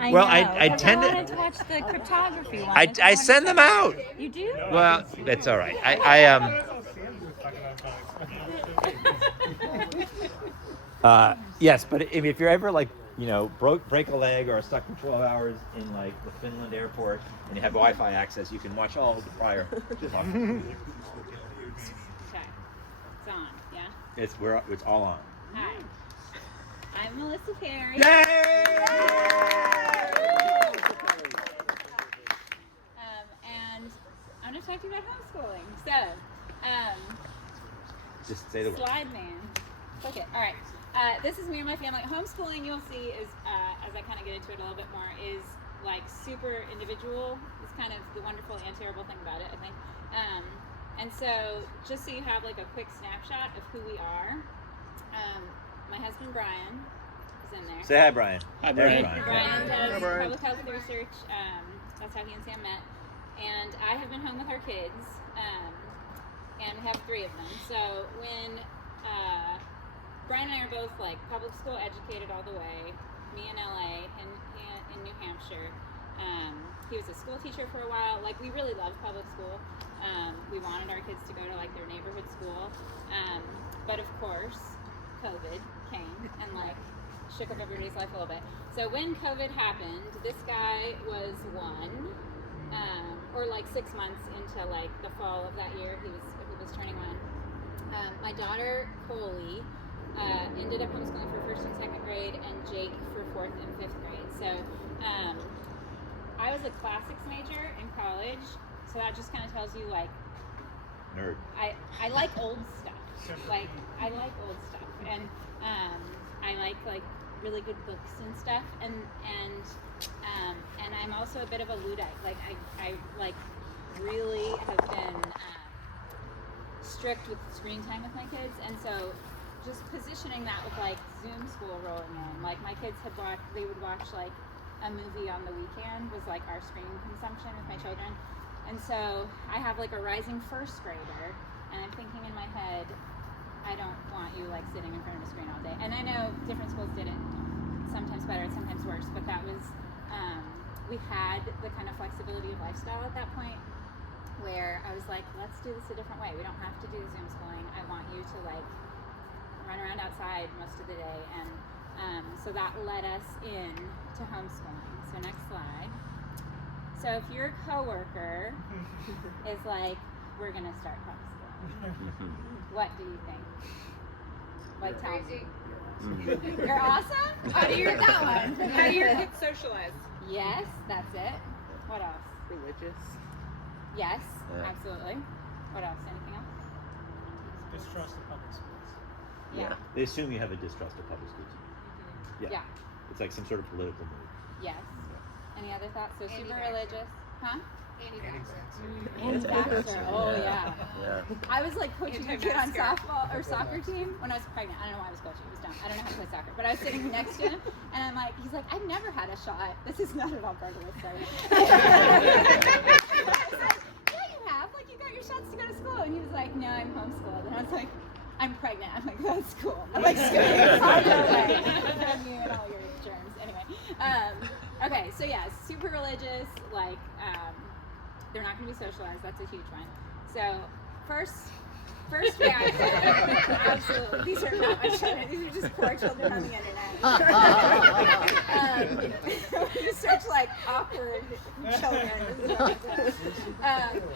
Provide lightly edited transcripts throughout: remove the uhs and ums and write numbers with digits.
Well, know, I tend I to. wanted to watch the cryptography one. I send them out. You do? Well, that's all right. Yes, but if you're ever like, break a leg or are stuck for 12 hours in like the Finland airport and you have Wi-Fi access, you can watch all of the prior. Okay. It's on, yeah? It's all on. Hi. I'm Melissa Perry. Yay! And I'm going to talk to you about homeschooling. So, Just say the word. slide man. Okay, all right. This is me and my family. Homeschooling, you'll see, is as I kind of get into it a little bit more, is like super individual. It's kind of the wonderful and terrible thing about it, I think. And so, just so you have like a quick snapshot of who we are, my husband Brian is in there. Say hi, Brian. Hi, There's Brian. Brian does public health research. That's how he and Sam met. And I have been home with our kids, and we have 3 of them. So when Brian and I are both like public school educated all the way, me in LA and in New Hampshire. He was a school teacher for a while. Like, we really loved public school. We wanted our kids to go to like their neighborhood school. But of course, COVID came and like shook up everybody's life a little bit. So when COVID happened, this guy was 1, or like 6 months into like the fall of that year. He was turning 1. My daughter Coley ended up homeschooling for 1st and 2nd grade, and Jake for 4th and 5th grade. So I was a classics major in college, so that just kind of tells you like Nerd. I like old stuff. Like, I like old stuff, and I like really good books and stuff, and I'm also a bit of a Luddite. Like, I like really have been strict with screen time with my kids, and so just positioning that with like Zoom school rolling in, like my kids they would watch like a movie on the weekend was like our screen consumption with my children. And so I have like a rising 1st grader, and I'm thinking in my head, I don't want you like sitting in front of a screen all day. And I know different schools did it sometimes better, sometimes worse, but that was, we had the kind of flexibility of lifestyle at that point where I was like, let's do this a different way. We don't have to do Zoom schooling. I want you to like run around outside most of the day. And so that led us in to homeschooling. So next slide. So if your coworker is like, we're gonna start homeschooling, what do you think? Like, tell me. You're awesome? How do you get that one? How do your kids socialize? Yes, that's it. What else? Religious. Yes, Yeah. absolutely. What else? Anything else? Distrust of public schools. Yeah. They assume you have a distrust of public schools. Yeah. It's like some sort of political move. Yes. Any other thoughts? So super Anti-vaxxer. religious. Huh? Anti-vaxxer. Anti-vaxxer. Oh yeah. Yeah. I was like coaching a kid on Anti-vaxxer. softball or soccer team when I was pregnant. I don't know why I was coaching. It was dumb. I don't know how to play soccer. But I was sitting next to him, and I'm like, he's like, I've never had a shot. This is not at all part of this story. I said, yeah, you have. Like, you got your shots to go to school. And he was like, no, I'm homeschooled. And I was like, I'm pregnant. I'm like, that's cool. I'm like scooting farther away from you and all your germs. Anyway, okay, so yeah, super religious. Like, they're not going to be socialized. That's a huge one. So first reaction, absolutely. These are not my children. These are just poor children on the internet. You search like awkward children.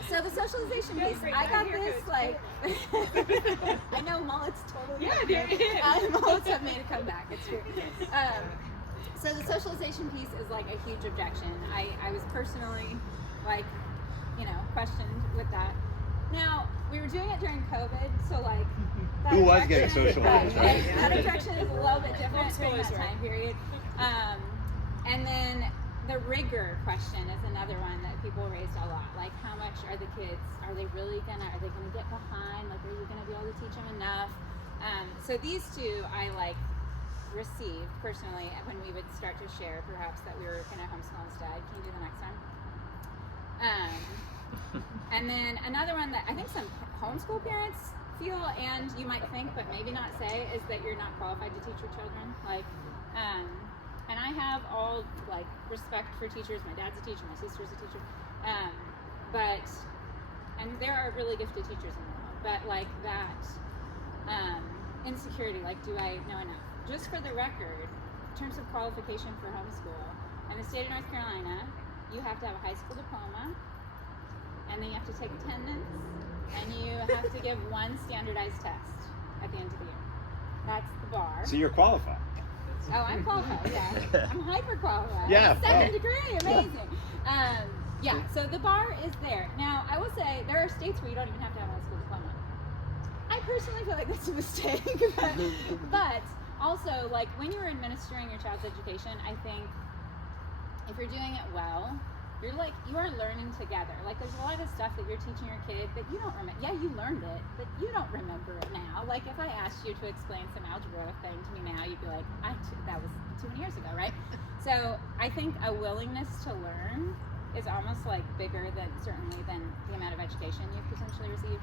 So the socialization piece, I got this like, I know mullets totally. Yeah, mullets have made a comeback. It's true. So the socialization piece is like a huge objection. I was personally like, questioned with that. Now, we were doing it during COVID, so like, that Who was getting objection- socialized, right? That objection is a little bit different during that Homeschoolers were. time period. And then the rigor question is another one that people raised a lot. Like, how much are they gonna get behind? Like, are you gonna be able to teach them enough? So these two I like received personally when we would start to share perhaps that we were gonna homeschool instead. Can you do the next one? And then another one that I think some homeschool parents feel, and you might think, but maybe not say, is that you're not qualified to teach your children. Like, and I have all like respect for teachers. My dad's a teacher, my sister's a teacher, and there are really gifted teachers in the world. But like that insecurity, like, do I know enough? Just for the record, in terms of qualification for homeschool, in the state of North Carolina, you have to have a high school diploma, and then you have to take attendance, and you have to give one standardized test at the end of the year. That's the bar. So you're qualified. Oh, I'm qualified, yeah. I'm hyper qualified. Yeah. Second degree, amazing. Yeah, so the bar is there. Now, I will say, there are states where you don't even have to have a high school diploma. I personally feel like that's a mistake, but also, like, when you're administering your child's education, I think if you're doing it well, you are learning together. Like, there's a lot of stuff that you're teaching your kid that you don't remember. Yeah, you learned it, but you don't remember it now. Like, if I asked you to explain some algebra thing to me now, you'd be like, that was too many years ago, right? So I think a willingness to learn is almost like bigger than the amount of education you've potentially received.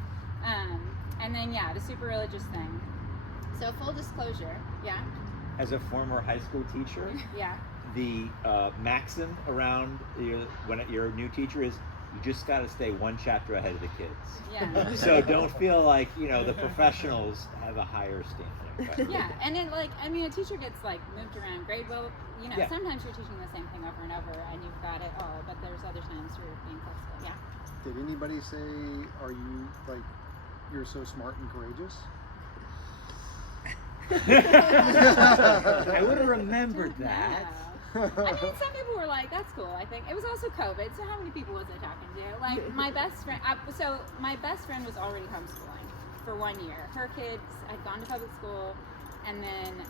And then, yeah, the super religious thing. So full disclosure, yeah? As a former high school teacher, Yeah. the maxim around when you're a new teacher is you just got to stay one chapter ahead of the kids. Yeah. So don't feel like, the professionals have a higher standard. Right? Yeah, and then, like, I mean, a teacher gets, like, moved around grade well, Yeah. Sometimes you're teaching the same thing over and over and you've got it all, but there's other times you're being flexible, yeah. Did anybody say, are you, like, you're so smart and courageous? I would have remembered that. No. I mean, some people were like, that's cool, I think. It was also COVID, so how many people was I talking to? Like, my best friend, my best friend was already homeschooling for 1 year. Her kids had gone to public school, and then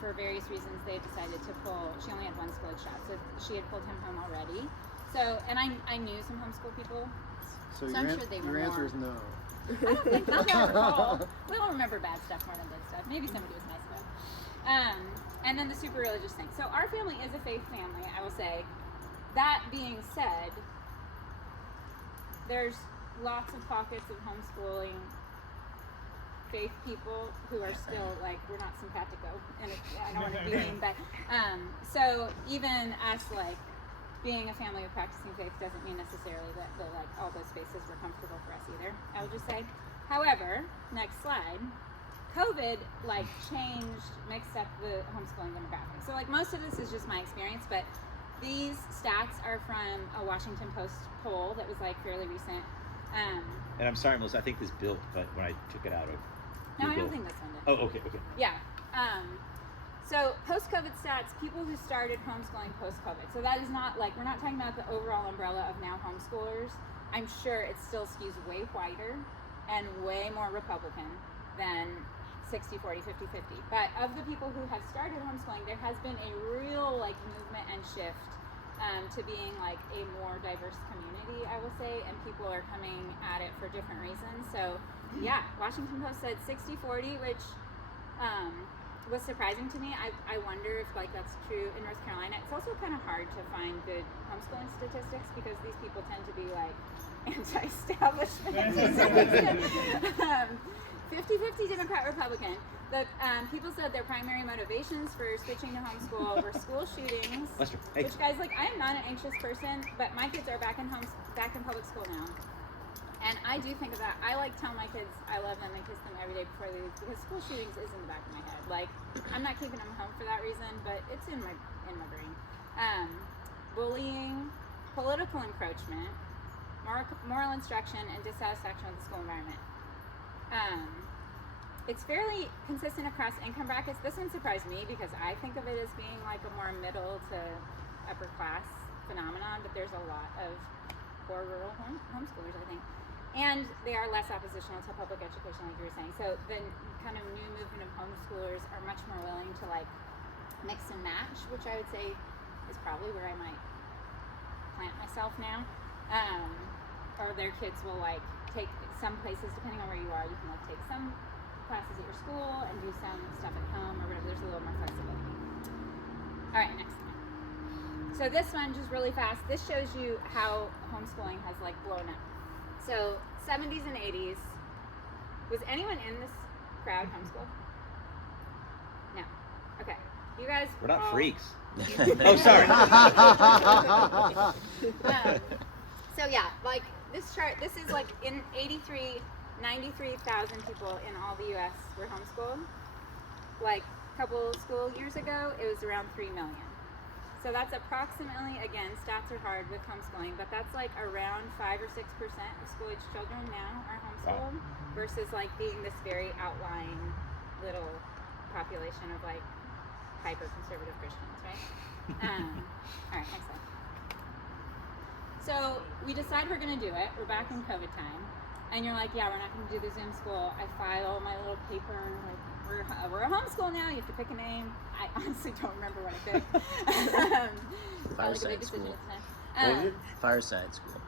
for various reasons they decided to she only had one school age child, so she had pulled him home already. So, and I knew some homeschool people, So I'm sure they were your answer is no. I don't think, not that I recall. We all remember bad stuff more than good stuff. Maybe somebody was nice about it. And then the super religious thing. So our family is a faith family, I will say. That being said, there's lots of pockets of homeschooling faith people who are still like, we're not simpatico, and I don't want to be mean, but so even us, like, being a family of practicing faith doesn't mean necessarily that all those spaces were comfortable for us either, I would just say. However, next slide, COVID mixed up the homeschooling demographic. So, like, most of this is just my experience, but these stats are from a Washington Post poll that was, like, fairly recent. And I'm sorry, Melissa, I think this built, but when I took it out of No, I Google- don't think this one did. Oh, okay. Yeah. So post-COVID stats, people who started homeschooling post-COVID. So that is not like, we're not talking about the overall umbrella of now homeschoolers. I'm sure it still skews way whiter and way more Republican than 60-40, 50-50. But of the people who have started homeschooling, there has been a real, like, movement and shift to being, like, a more diverse community, I will say, and people are coming at it for different reasons. So yeah, Washington Post said 60-40, which was surprising to me. I wonder if, like, that's true in North Carolina. It's also kind of hard to find good homeschooling statistics because these people tend to be, like, anti-establishment to some extent. 50-50 Democrat Republican. The people said their primary motivations for switching to homeschool were school shootings. Lester, hey. Which, guys, like, I am not an anxious person, but my kids are back in public school now. And I do think of that. I, like, tell my kids I love them and kiss them every day before they leave because school shootings is in the back of my head. Like, I'm not keeping them home for that reason, but it's in my brain. Bullying, political encroachment, moral instruction, and dissatisfaction with the school environment. It's fairly consistent across income brackets. This one surprised me because I think of it as being like a more middle to upper class phenomenon, but there's a lot of poor rural homeschoolers, I think. And they are less oppositional to public education, like you were saying. So the kind of new movement of homeschoolers are much more willing to, like, mix and match, which I would say is probably where I might plant myself now. Or their kids will, like, take some places, depending on where you are, you can, like, take some classes at your school and do some stuff at home or whatever. There's a little more flexibility. All right, next one. So this one, just really fast, this shows you how homeschooling has, like, blown up. So 70s and 80s, was anyone in this crowd homeschooled? No. Okay. You guys. We're not all- freaks. Oh, sorry. So yeah, like this chart, this is like in 93,000 people in all the U.S. were homeschooled. Like a couple school years ago, it was around 3 million. So that's approximately, again, stats are hard with homeschooling, but that's like around 5 or 6% of school-age children now are homeschooled versus like being this very outlying little population of like hyper-conservative Christians, right? All right, next slide. So we decide we're going to do it. We're back in COVID time. And you're like, yeah, we're not going to do the Zoom school. I file my little paper and like, we're a homeschool now. You have to pick a name. I honestly don't remember what I picked. Fireside School. What was it? Fireside School.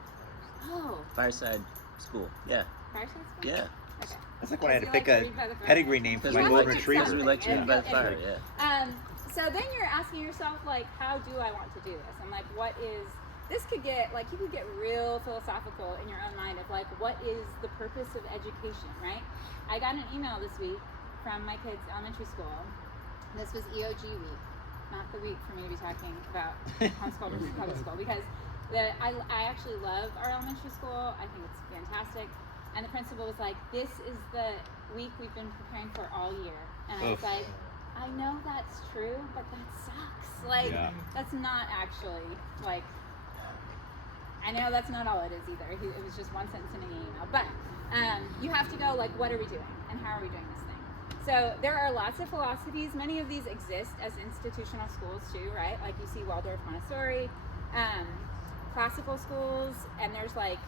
Oh, Fireside School. Yeah. Fireside School? Yeah. Okay. That's like when I had to Because pick you a like to read by the fire. pedigree name for Because my we golden like, retriever. because we like to read by the Anyway. fire. Yeah. So then you're asking yourself, like, how do I want to do this? And like, what is, this could get, like, you could get real philosophical in your own mind of like, what is the purpose of education, right? I got an email this week from my kids' elementary school. This was EOG week, not the week for me to be talking about homeschool versus public school, because I actually love our elementary school. I think it's fantastic. And the principal was like, this is the week we've been preparing for all year. And I was Oof. like, I know that's true, but that sucks. Like, Yeah. that's not actually, like, I know that's not all it is either. It was just one sentence in an email. But you have to go, like, what are we doing? And how are we doing this thing? So there are lots of philosophies. Many of these exist as institutional schools too, right? Like you see Waldorf Montessori, classical schools, and there's like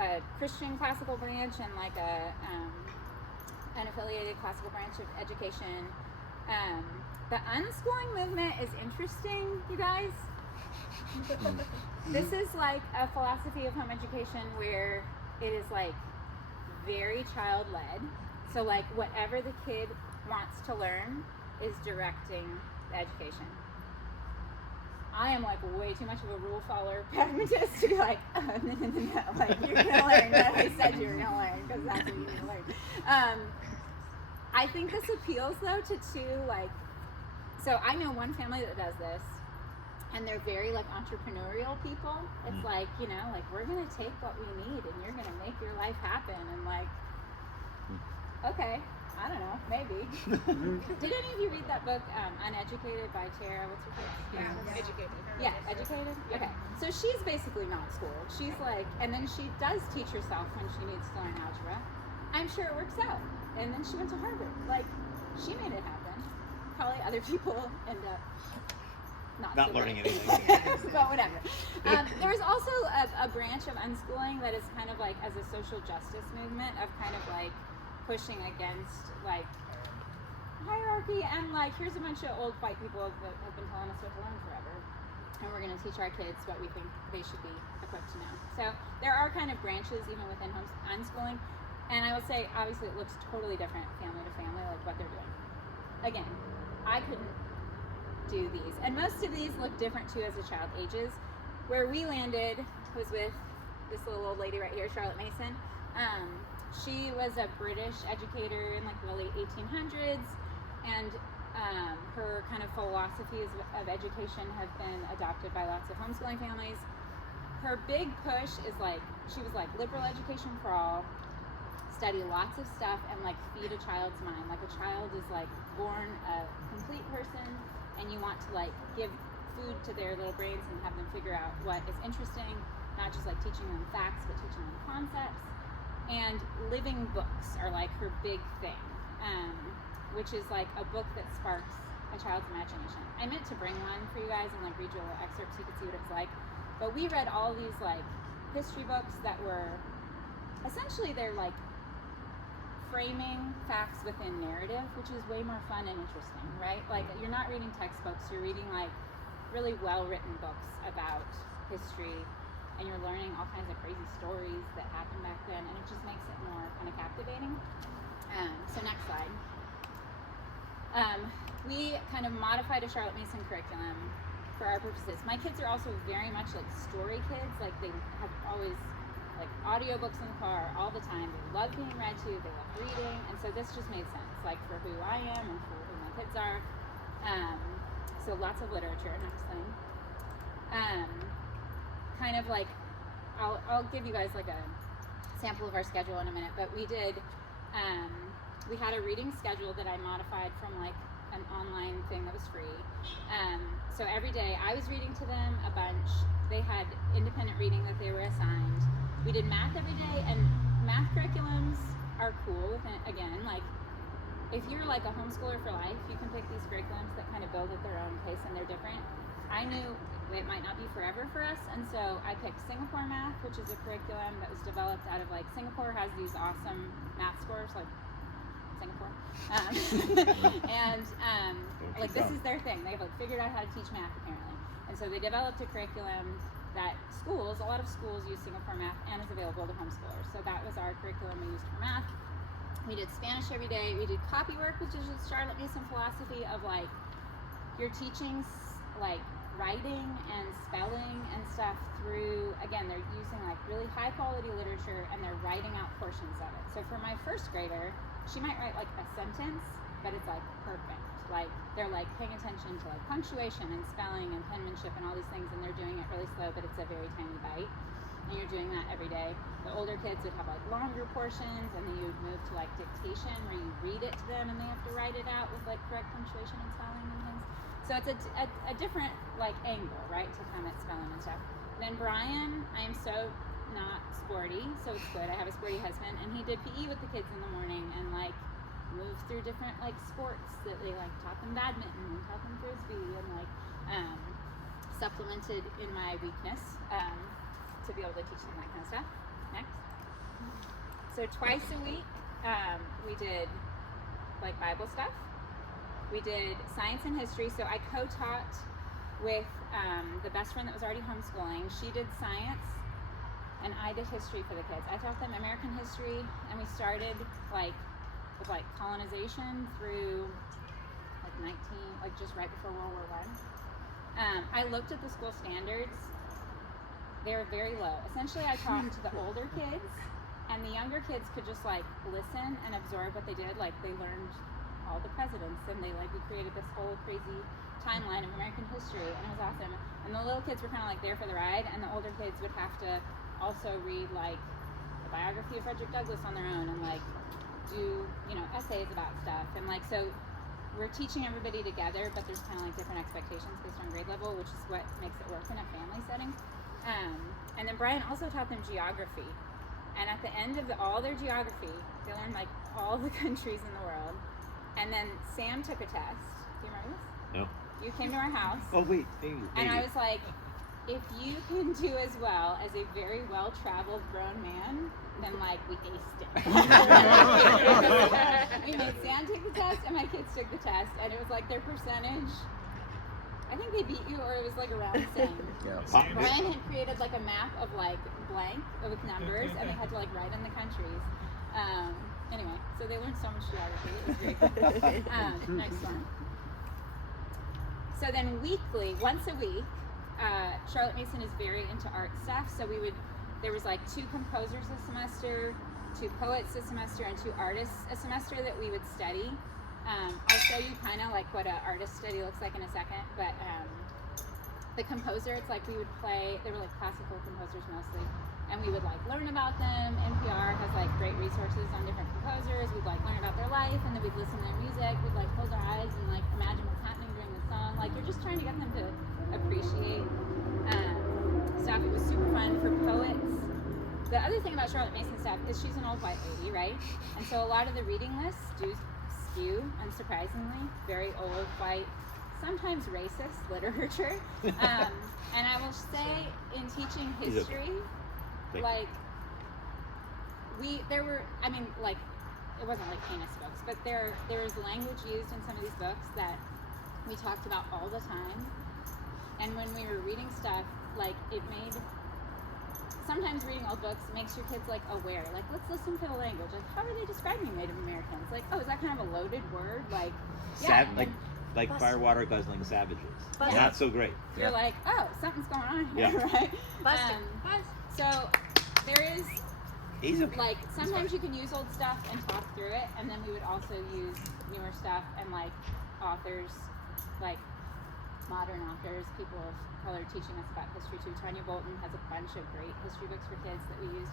a Christian classical branch and like an affiliated classical branch of education. The unschooling movement is interesting, you guys. This is like a philosophy of home education where it is like very child-led. So like whatever the kid wants to learn is directing the education. I am like way too much of a rule follower pragmatist to be like, no, like you're gonna learn what I said you were gonna learn because that's what you need to learn. I think this appeals though to two, like, so I know one family that does this, and they're very like entrepreneurial people. It's like, you know, like we're gonna take what we need and you're gonna make your life happen, and like, okay, I don't know, maybe. Did any of you read that book, Uneducated by Tara? What's her name? Yeah, educated. Yeah, Educated? Okay. So she's basically not schooled. She's like, and then she does teach herself when she needs to learn algebra. I'm sure it works out. And then she went to Harvard. Like, she made it happen. Probably other people end up not so learning great. anything. But whatever. There's also a branch of unschooling that is kind of like as a social justice movement of kind of like pushing against like hierarchy and like here's a bunch of old white people that have been telling us what to learn forever, and we're going to teach our kids what we think they should be equipped to know. So there are kind of branches even within unschooling, and I will say obviously it looks totally different family to family, like what they're doing. Again, I couldn't do these, and most of these look different too as a child ages. Where we landed was with this little old lady right here, Charlotte Mason. She was a British educator in like the late 1800s, and her kind of philosophies of education have been adopted by lots of homeschooling families. Her big push is like, she was like liberal education for all, study lots of stuff, and like feed a child's mind. Like a child is like born a complete person, and you want to like give food to their little brains and have them figure out what is interesting, not just like teaching them facts, but teaching them concepts. And living books are like her big thing, which is like a book that sparks a child's imagination. I meant to bring one for you guys and like read you a little excerpt so you could see what it's like. But we read all these like history books that were essentially they're like framing facts within narrative, which is way more fun and interesting, right? Like you're not reading textbooks, you're reading like really well-written books about history, and you're learning all kinds of crazy stories that happened back then, and it just makes it more kind of captivating. So next slide. We kind of modified a Charlotte Mason curriculum for our purposes. My kids are also very much like story kids. Like they have always like audiobooks in the car all the time. They love being read to, they love reading, and so this just made sense, like for who I am and for who my kids are. So lots of literature, next thing. Kind of like, I'll give you guys like a sample of our schedule in a minute, but we did, we had a reading schedule that I modified from like an online thing that was free. So every day I was reading to them a bunch. They had independent reading that they were assigned. We did math every day, and math curriculums are cool. Again, like if you're like a homeschooler for life, you can pick these curriculums that kind of build at their own pace and they're different. I knew it might not be forever for us, and so I picked Singapore math, which is a curriculum that was developed out of like Singapore has these awesome math scores, like Singapore, and like this is their thing. They've like figured out how to teach math apparently, and so they developed a curriculum that schools, a lot of schools use Singapore math and is available to homeschoolers. So that was our curriculum we used for math. We did Spanish every day. We did copy work, which is just Charlotte Mason philosophy of like you're teaching like writing and spelling and stuff through, again, they're using like really high quality literature and they're writing out portions of it. So for my first grader, she might write like a sentence, but it's like perfect. Like they're like paying attention to like punctuation and spelling and penmanship and all these things, and they're doing it really slow, but it's a very tiny bite. And you're doing that every day. The older kids would have like longer portions, and then you would move to like dictation where you read it to them and they have to write it out with like correct punctuation and spelling and things. So it's a different like angle, right, to come at spelling and stuff. Then Brian, I am so not sporty, so it's good. I have a sporty husband, and he did PE with the kids in the morning and like moved through different like sports that they like taught them badminton and taught them frisbee and like supplemented in my weakness to be able to teach them that kind of stuff. Next. So twice a week we did like Bible stuff. We did science and history, so I co-taught with the best friend that was already homeschooling. She did science, and I did history for the kids. I taught them American history, and we started like with like colonization through like just right before World War I. I looked at the school standards. They were very low. Essentially, I taught to the older kids, and the younger kids could just like listen and absorb what they did. Like they learned all the presidents, and we created this whole crazy timeline of American history, and it was awesome. And the little kids were kind of like there for the ride, and the older kids would have to also read like the biography of Frederick Douglass on their own and like do essays about stuff, and like so we're teaching everybody together, but there's kind of like different expectations based on grade level, which is what makes it work in a family setting. And then Brian also taught them geography, and at the end of all their geography, they learned like all the countries in the world. And then Sam took a test. Do you remember this? No. You came to our house. Oh wait, maybe. And I was like, if you can do as well as a very well-traveled grown man, then like we aced it. We made Sam take the test, and my kids took the test, and it was like their percentage. I think they beat you, or it was like around the same. Yeah. Brian had created like a map of like blank with numbers, and they had to like write in the countries. Anyway, so they learned so much geography. It was great. Next one. So then weekly, once a week, Charlotte Mason is very into art stuff. So there was like 2 composers a semester, 2 poets a semester, and 2 artists a semester that we would study. I'll show you kind of like what an artist study looks like in a second, but the composer, it's like we would play, they were like classical composers mostly, and we would like learn about them. NPR has like great resources on different composers. We'd like learn about their life, and then we'd listen to their music. We'd like close our eyes and like imagine what's happening during the song. Like you're just trying to get them to appreciate stuff. It was super fun for poets. The other thing about Charlotte Mason stuff is she's an old white lady, right? And so a lot of the reading lists do skew, unsurprisingly, very old white, sometimes racist literature. And I will say, in teaching history, like it wasn't like heinous books, but there was language used in some of these books that we talked about all the time. And when we were reading stuff, like sometimes reading old books makes your kids like aware. Like, let's listen to the language. Like, how are they describing Native Americans? Like, oh, is that kind of a loaded word? Like, yeah. Like firewater guzzling savages. Not so great. You're like, oh, something's going on here, right? So there is like sometimes you can use old stuff and talk through it, and then we would also use newer stuff and like authors like modern authors, people of color teaching us about history too. Tanya Bolton has a bunch of great history books for kids that we use.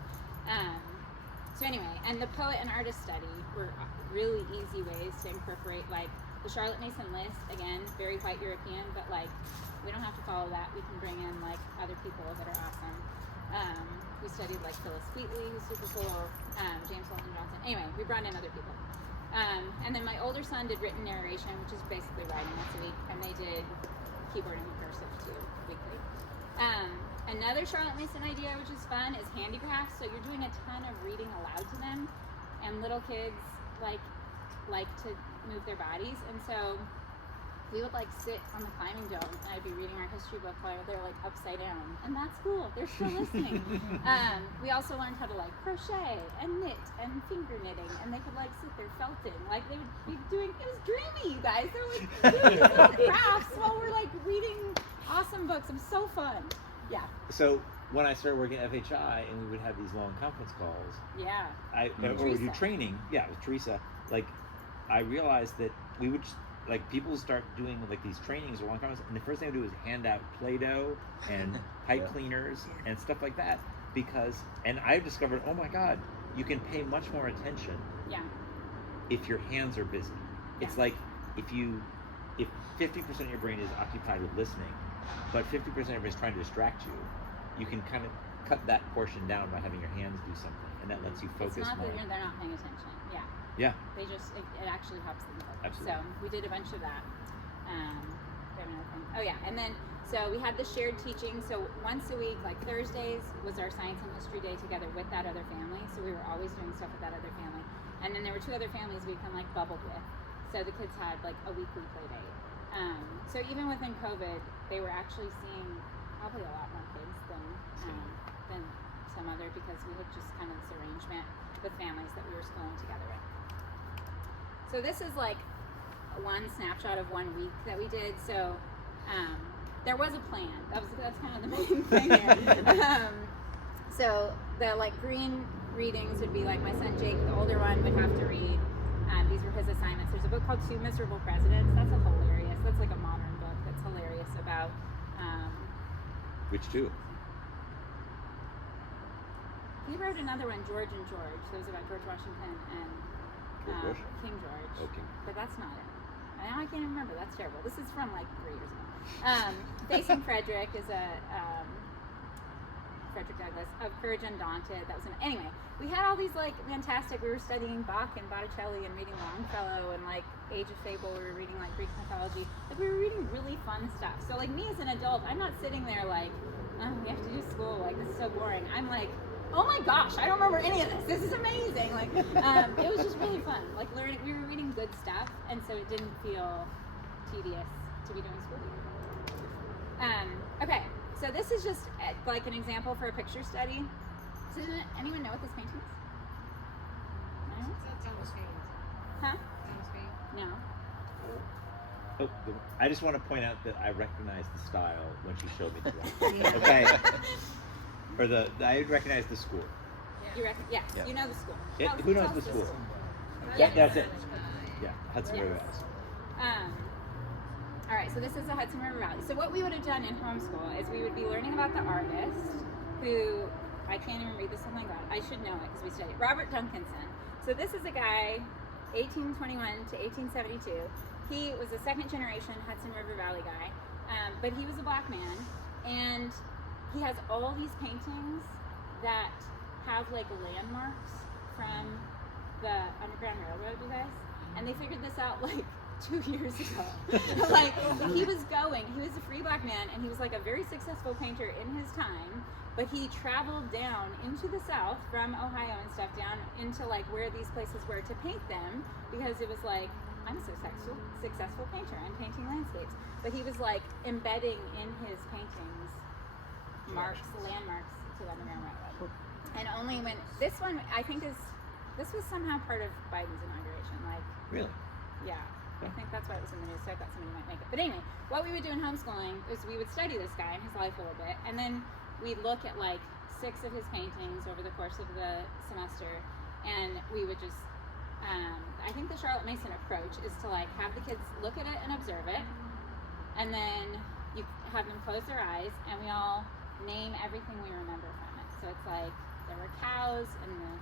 So anyway, and the poet and artist study were really easy ways to incorporate like the Charlotte Mason list, again, very white European, but like we don't have to follow that. We can bring in like other people that are awesome. We studied like Phyllis Wheatley, who's super cool, James Weldon Johnson. Anyway, we brought in other people. And then my older son did written narration, which is basically writing once a week, and they did keyboarding and cursive too, weekly. Another Charlotte Mason idea, which is fun, is handicrafts. So you're doing a ton of reading aloud to them, and little kids like to move their bodies, and so we would like sit on the climbing dome, and I'd be reading our history book while they're like upside down, and that's cool. They're still listening. We also learned how to like crochet and knit and finger knitting, and they could like sit there felting, like they would be doing. It was dreamy, you guys. They're like doing these little crafts while we're like reading awesome books. It was so fun. Yeah. So when I started working at FHI and we would have these long conference calls, Yeah. or we do training, with Teresa, like I realized that we would just, like people start doing like these trainings or long conferences, and the first thing I do is hand out Play-Doh and pipe cleaners and stuff like that, and I've discovered, oh my God, you can pay much more attention if your hands are busy. It's like if 50% of your brain is occupied with listening, but 50% of your brain is trying to distract you, you can kind of cut that portion down by having your hands do something, and that lets you focus It's not more. that they're not paying attention. Yeah. Yeah. They just, it actually helps them focus. Absolutely. So we did a bunch of that. Another thing. Oh yeah, and then, so we had the shared teaching. So once a week, like Thursdays, was our science and history day together with that other family. So we were always doing stuff with that other family. And then there were 2 other families we kind of like bubbled with. So the kids had like a weekly play date. So even within COVID, they were actually seeing probably a lot more kids than some other, because we had just kind of this arrangement with families that we were schooling together with. So this is like one snapshot of 1 week that we did. So there was a plan. That's kind of the main thing here. So the like green readings would be like my son Jake, the older one, would have to read. These were his assignments. There's a book called 2 Miserable Presidents. That's hilarious. That's like a modern book that's hilarious about. Which 2? He wrote another one, George and George. That was about George Washington and King George. Okay. But that's not it. Now I can't even remember. That's terrible. This is from like 3 years ago. Facing Frederick is a Frederick Douglass of Courage Undaunted. That was anyway. We had all these like fantastic. We were studying Bach and Botticelli and reading Longfellow and like Age of Fable. We were reading like Greek mythology. Like we were reading really fun stuff. So like me as an adult, I'm not sitting there like, oh, we have to do school. Like this is so boring. I'm like, oh my gosh, I don't remember any of this. This is amazing. Like it was just really fun. Like learning. We were reading good stuff, and so it didn't feel tedious to be doing school. Okay. So this is just like an example for a picture study. So does anyone know what this painting is? No? Huh? No. Oh, I just want to point out that I recognize the style when she showed me the drawing. Okay. Or I recognize the school. You reckon? Yes. Yeah. You know the school. Who knows the school? That's it. Yeah, Hudson River Valley. All right, so this is the Hudson River Valley. So what we would have done in homeschool is we would be learning about the artist who, I can't even read this, oh my God, I should know it because we studied, Robert Duncanson. So this is a guy, 1821 to 1872. He was a 2nd generation Hudson River Valley guy, but he was a black man, and he has all these paintings that have like landmarks from the Underground Railroad, you guys, and they figured this out like 2 years ago. Like he was a free black man, and he was like a very successful painter in his time, but he traveled down into the South from Ohio and stuff down into like where these places were to paint them, because it was like, I'm a successful painter, I'm painting landscapes. But he was like embedding in his paintings landmarks to the Underground Railroad. And only when this one, I think this was somehow part of Biden's inauguration. Like, Really? Yeah. I think that's why it was in the news, so I thought somebody might make it. But anyway, what we would do in homeschooling is we would study this guy and his life a little bit, and then we'd look at like 6 of his paintings over the course of the semester, and we would just, I think the Charlotte Mason approach is to like have the kids look at it and observe it, And then you have them close their eyes, and we all name everything we remember from it. So it's like there were cows in the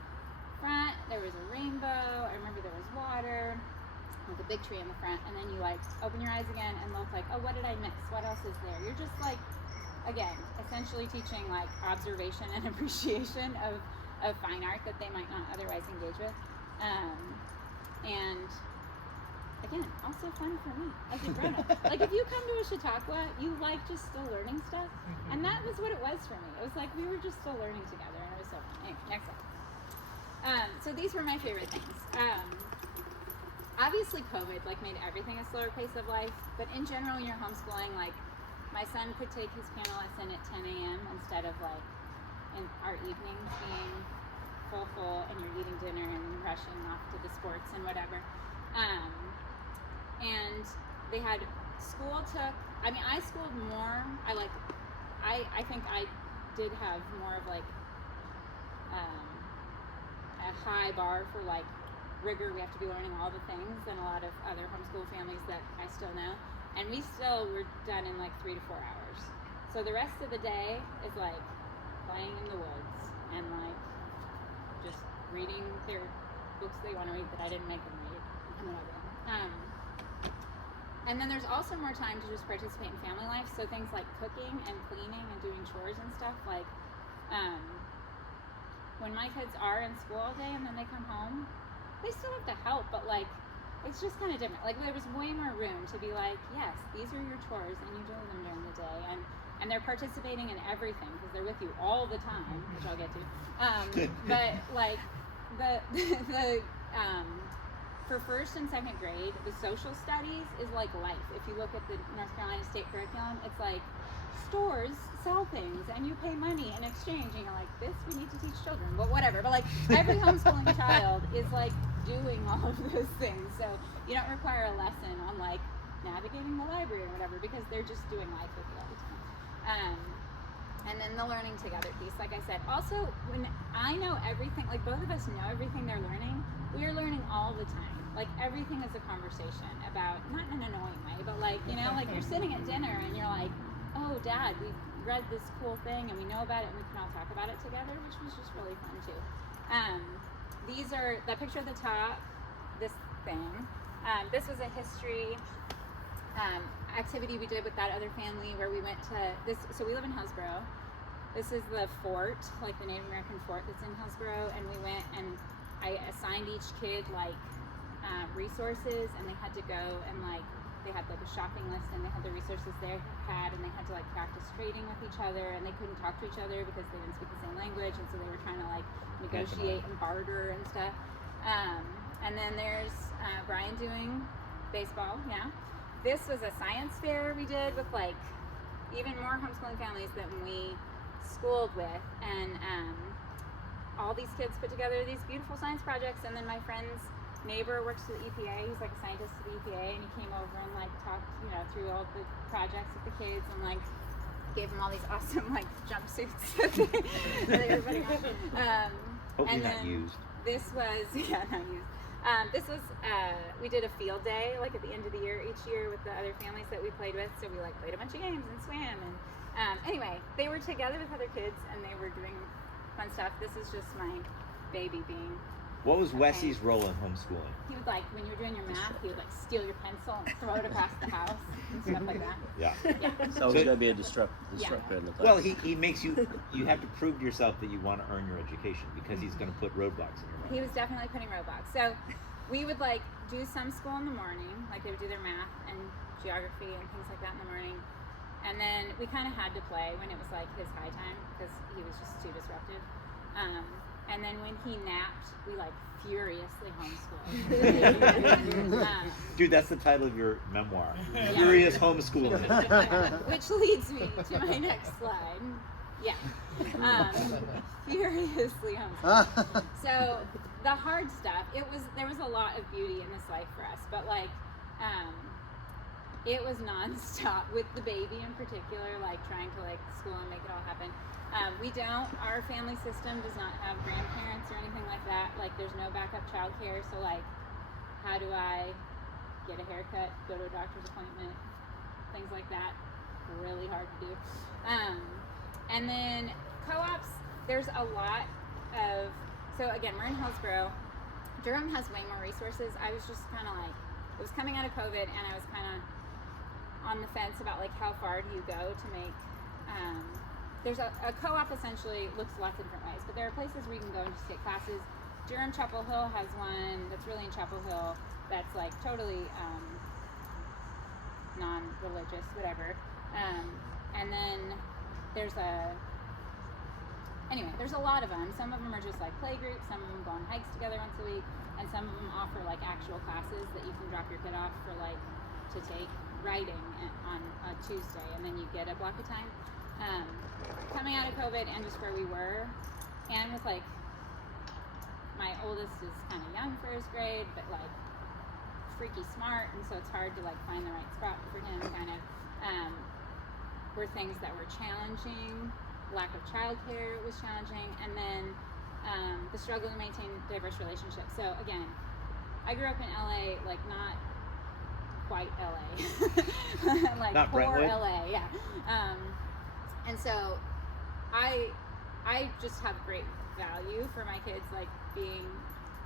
front, there was a rainbow, I remember there was water, with a big tree in the front, and then you like open your eyes again and look like, oh, what did I miss? What else is there? You're just like, again, essentially teaching like observation and appreciation of fine art that they might not otherwise engage with. And again, also fun for me as a grown-up. Like if you come to a Chautauqua, you like just still learning stuff, and that was what it was for me. It was like we were just still learning together, and it was so fun. Anyway, next slide. So these were my favorite things. Obviously COVID like made everything a slower pace of life, but in general, when you're homeschooling, like my son could take his piano lesson at 10 a.m. instead of like in our evenings being full, and you're eating dinner and rushing off to the sports and whatever. And they had school took, I mean, I schooled more. I think I did have more of like a high bar for like rigor. We have to be learning all the things than a lot of other homeschool families that I still know. And we still were done in like 3 to 4 hours. So the rest of the day is like playing in the woods and like just reading their books they want to read that I didn't make them read and whatever. And then there's also more time to just participate in family life. So things like cooking and cleaning and doing chores and stuff. Like when my kids are in school all day and then they come home, they still have to help, but like it's just kind of different. Like there was way more room to be like, yes, these are your chores and you do them during the day, and they're participating in everything because they're with you all the time, which I'll get to. But like the for first and second grade, the social studies is like life. If you look at the North Carolina state curriculum, it's like stores sell things and you pay money in exchange, and you're like, this we need to teach children, but whatever. But like every homeschooling child is like doing all of those things, so you don't require a lesson on like navigating the library or whatever, because they're just doing life with you all the time. And then the learning together piece, like I said, also when I know everything, like both of us know everything they're learning, we are learning all the time. Like everything is a conversation about, not in an annoying way, but like, you know, like you're sitting at dinner and you're like, oh, Dad, we read this cool thing and we know about it and we can all talk about it together, which was just really fun too. These are, the picture at the top, this thing. This was a history activity we did with that other family where we went to this, so we live in Hillsborough. This is the fort, like the Native American fort that's in Hillsborough, and we went and I assigned each kid like resources, and they had to go and like, they had like a shopping list and they had the resources they had, and they had to like practice trading with each other, and they couldn't talk to each other because they didn't speak the same language, and so they were trying to like negotiate and barter and stuff. And then there's Brian doing baseball. Yeah, this was a science fair we did with like even more homeschooling families than we schooled with, and all these kids put together these beautiful science projects. And then my friend's neighbor works for the EPA. He's like a scientist at the EPA, and he came over and like talked, you know, through all the projects with the kids, and like gave them all these awesome like jumpsuits that they were putting on. Hopefully not used. This was not used. This was we did a field day like at the end of the year each year with the other families that we played with. So we like played a bunch of games and swam, and anyway, they were together with other kids and they were doing fun stuff. This is just my baby being. What was Wessy's role in homeschooling? He would like, when you were doing your math, he would like steal your pencil and throw it across the house and stuff like that. Yeah. It's always going to be a disruptor in the class. Well, he makes you have to prove to yourself that you want to earn your education, because he's going to put roadblocks in your way. He was definitely putting roadblocks. So we would like do some school in the morning, like they would do their math and geography and things like that in the morning. And then we kind of had to play when it was like his high time, because he was just too disruptive. And then when he napped, we like furiously homeschooled. Dude, that's the title of your memoir. Furious Homeschooling. Which leads me to my next slide. Yeah. Furiously homeschooled. So the hard stuff, there was a lot of beauty in this life for us, but like it was nonstop with the baby in particular, like trying to like school and make it all happen. Our family system does not have grandparents or anything like that. Like there's no backup childcare. So like, how do I get a haircut, go to a doctor's appointment, things like that. Really hard to do. And then co-ops, there's a lot of, so again, we're in Hillsboro. Durham has way more resources. I was just kind of like, it was coming out of COVID, and I was kind of on the fence about like how far do you go to make, there's a co-op essentially looks lots of different ways, but there are places where you can go and just take classes. Durham Chapel Hill has one that's really in Chapel Hill that's like totally non-religious, whatever. And then there's there's a lot of them. Some of them are just like play groups, some of them go on hikes together once a week, and some of them offer like actual classes that you can drop your kid off for like to take writing on a Tuesday, and then you get a block of time. Coming out of COVID and just where we were, and with like my oldest is kind of young for his grade, but like freaky smart, and so it's hard to like find the right spot for him, kind of were things that were challenging. Lack of childcare was challenging, and then the struggle to maintain diverse relationships. So again, I grew up in LA, like not quite LA, like not poor Brentwood? LA, yeah. And so I just have great value for my kids, like getting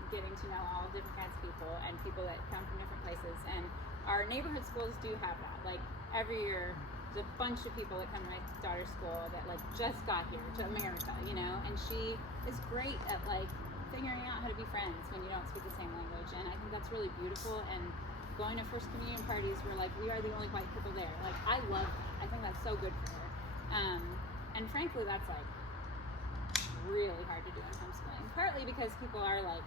to know all different kinds of people and people that come from different places. And our neighborhood schools do have that. Like every year, there's a bunch of people that come to my daughter's school that like just got here to America, you know, and she is great at like figuring out how to be friends when you don't speak the same language. And I think that's really beautiful. And going to first communion parties where like we are the only white people there, like I love that. I think that's so good for her. And frankly, that's like really hard to do in homeschooling, partly because people are like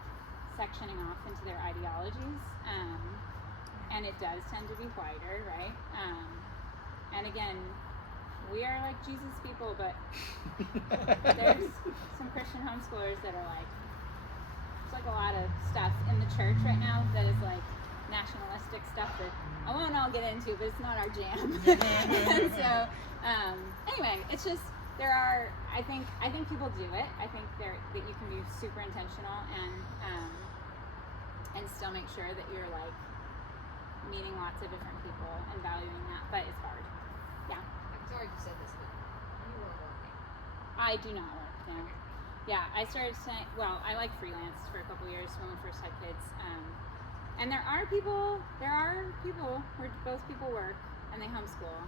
sectioning off into their ideologies, and it does tend to be whiter, right? And again, we are like Jesus people, but there's some Christian homeschoolers that are like, there's like a lot of stuff in the church right now that is like nationalistic stuff that I won't all get into, but it's not our jam. And so anyway, it's just I think people do it. I think that you can be super intentional and still make sure that you're like meeting lots of different people and valuing that, but it's hard. Yeah. I'm sorry you said this, but you weren't working. I do not work, no. Yeah, I started saying, well, I like freelance for a couple years when we first had kids. And there are people where both people work and they homeschool.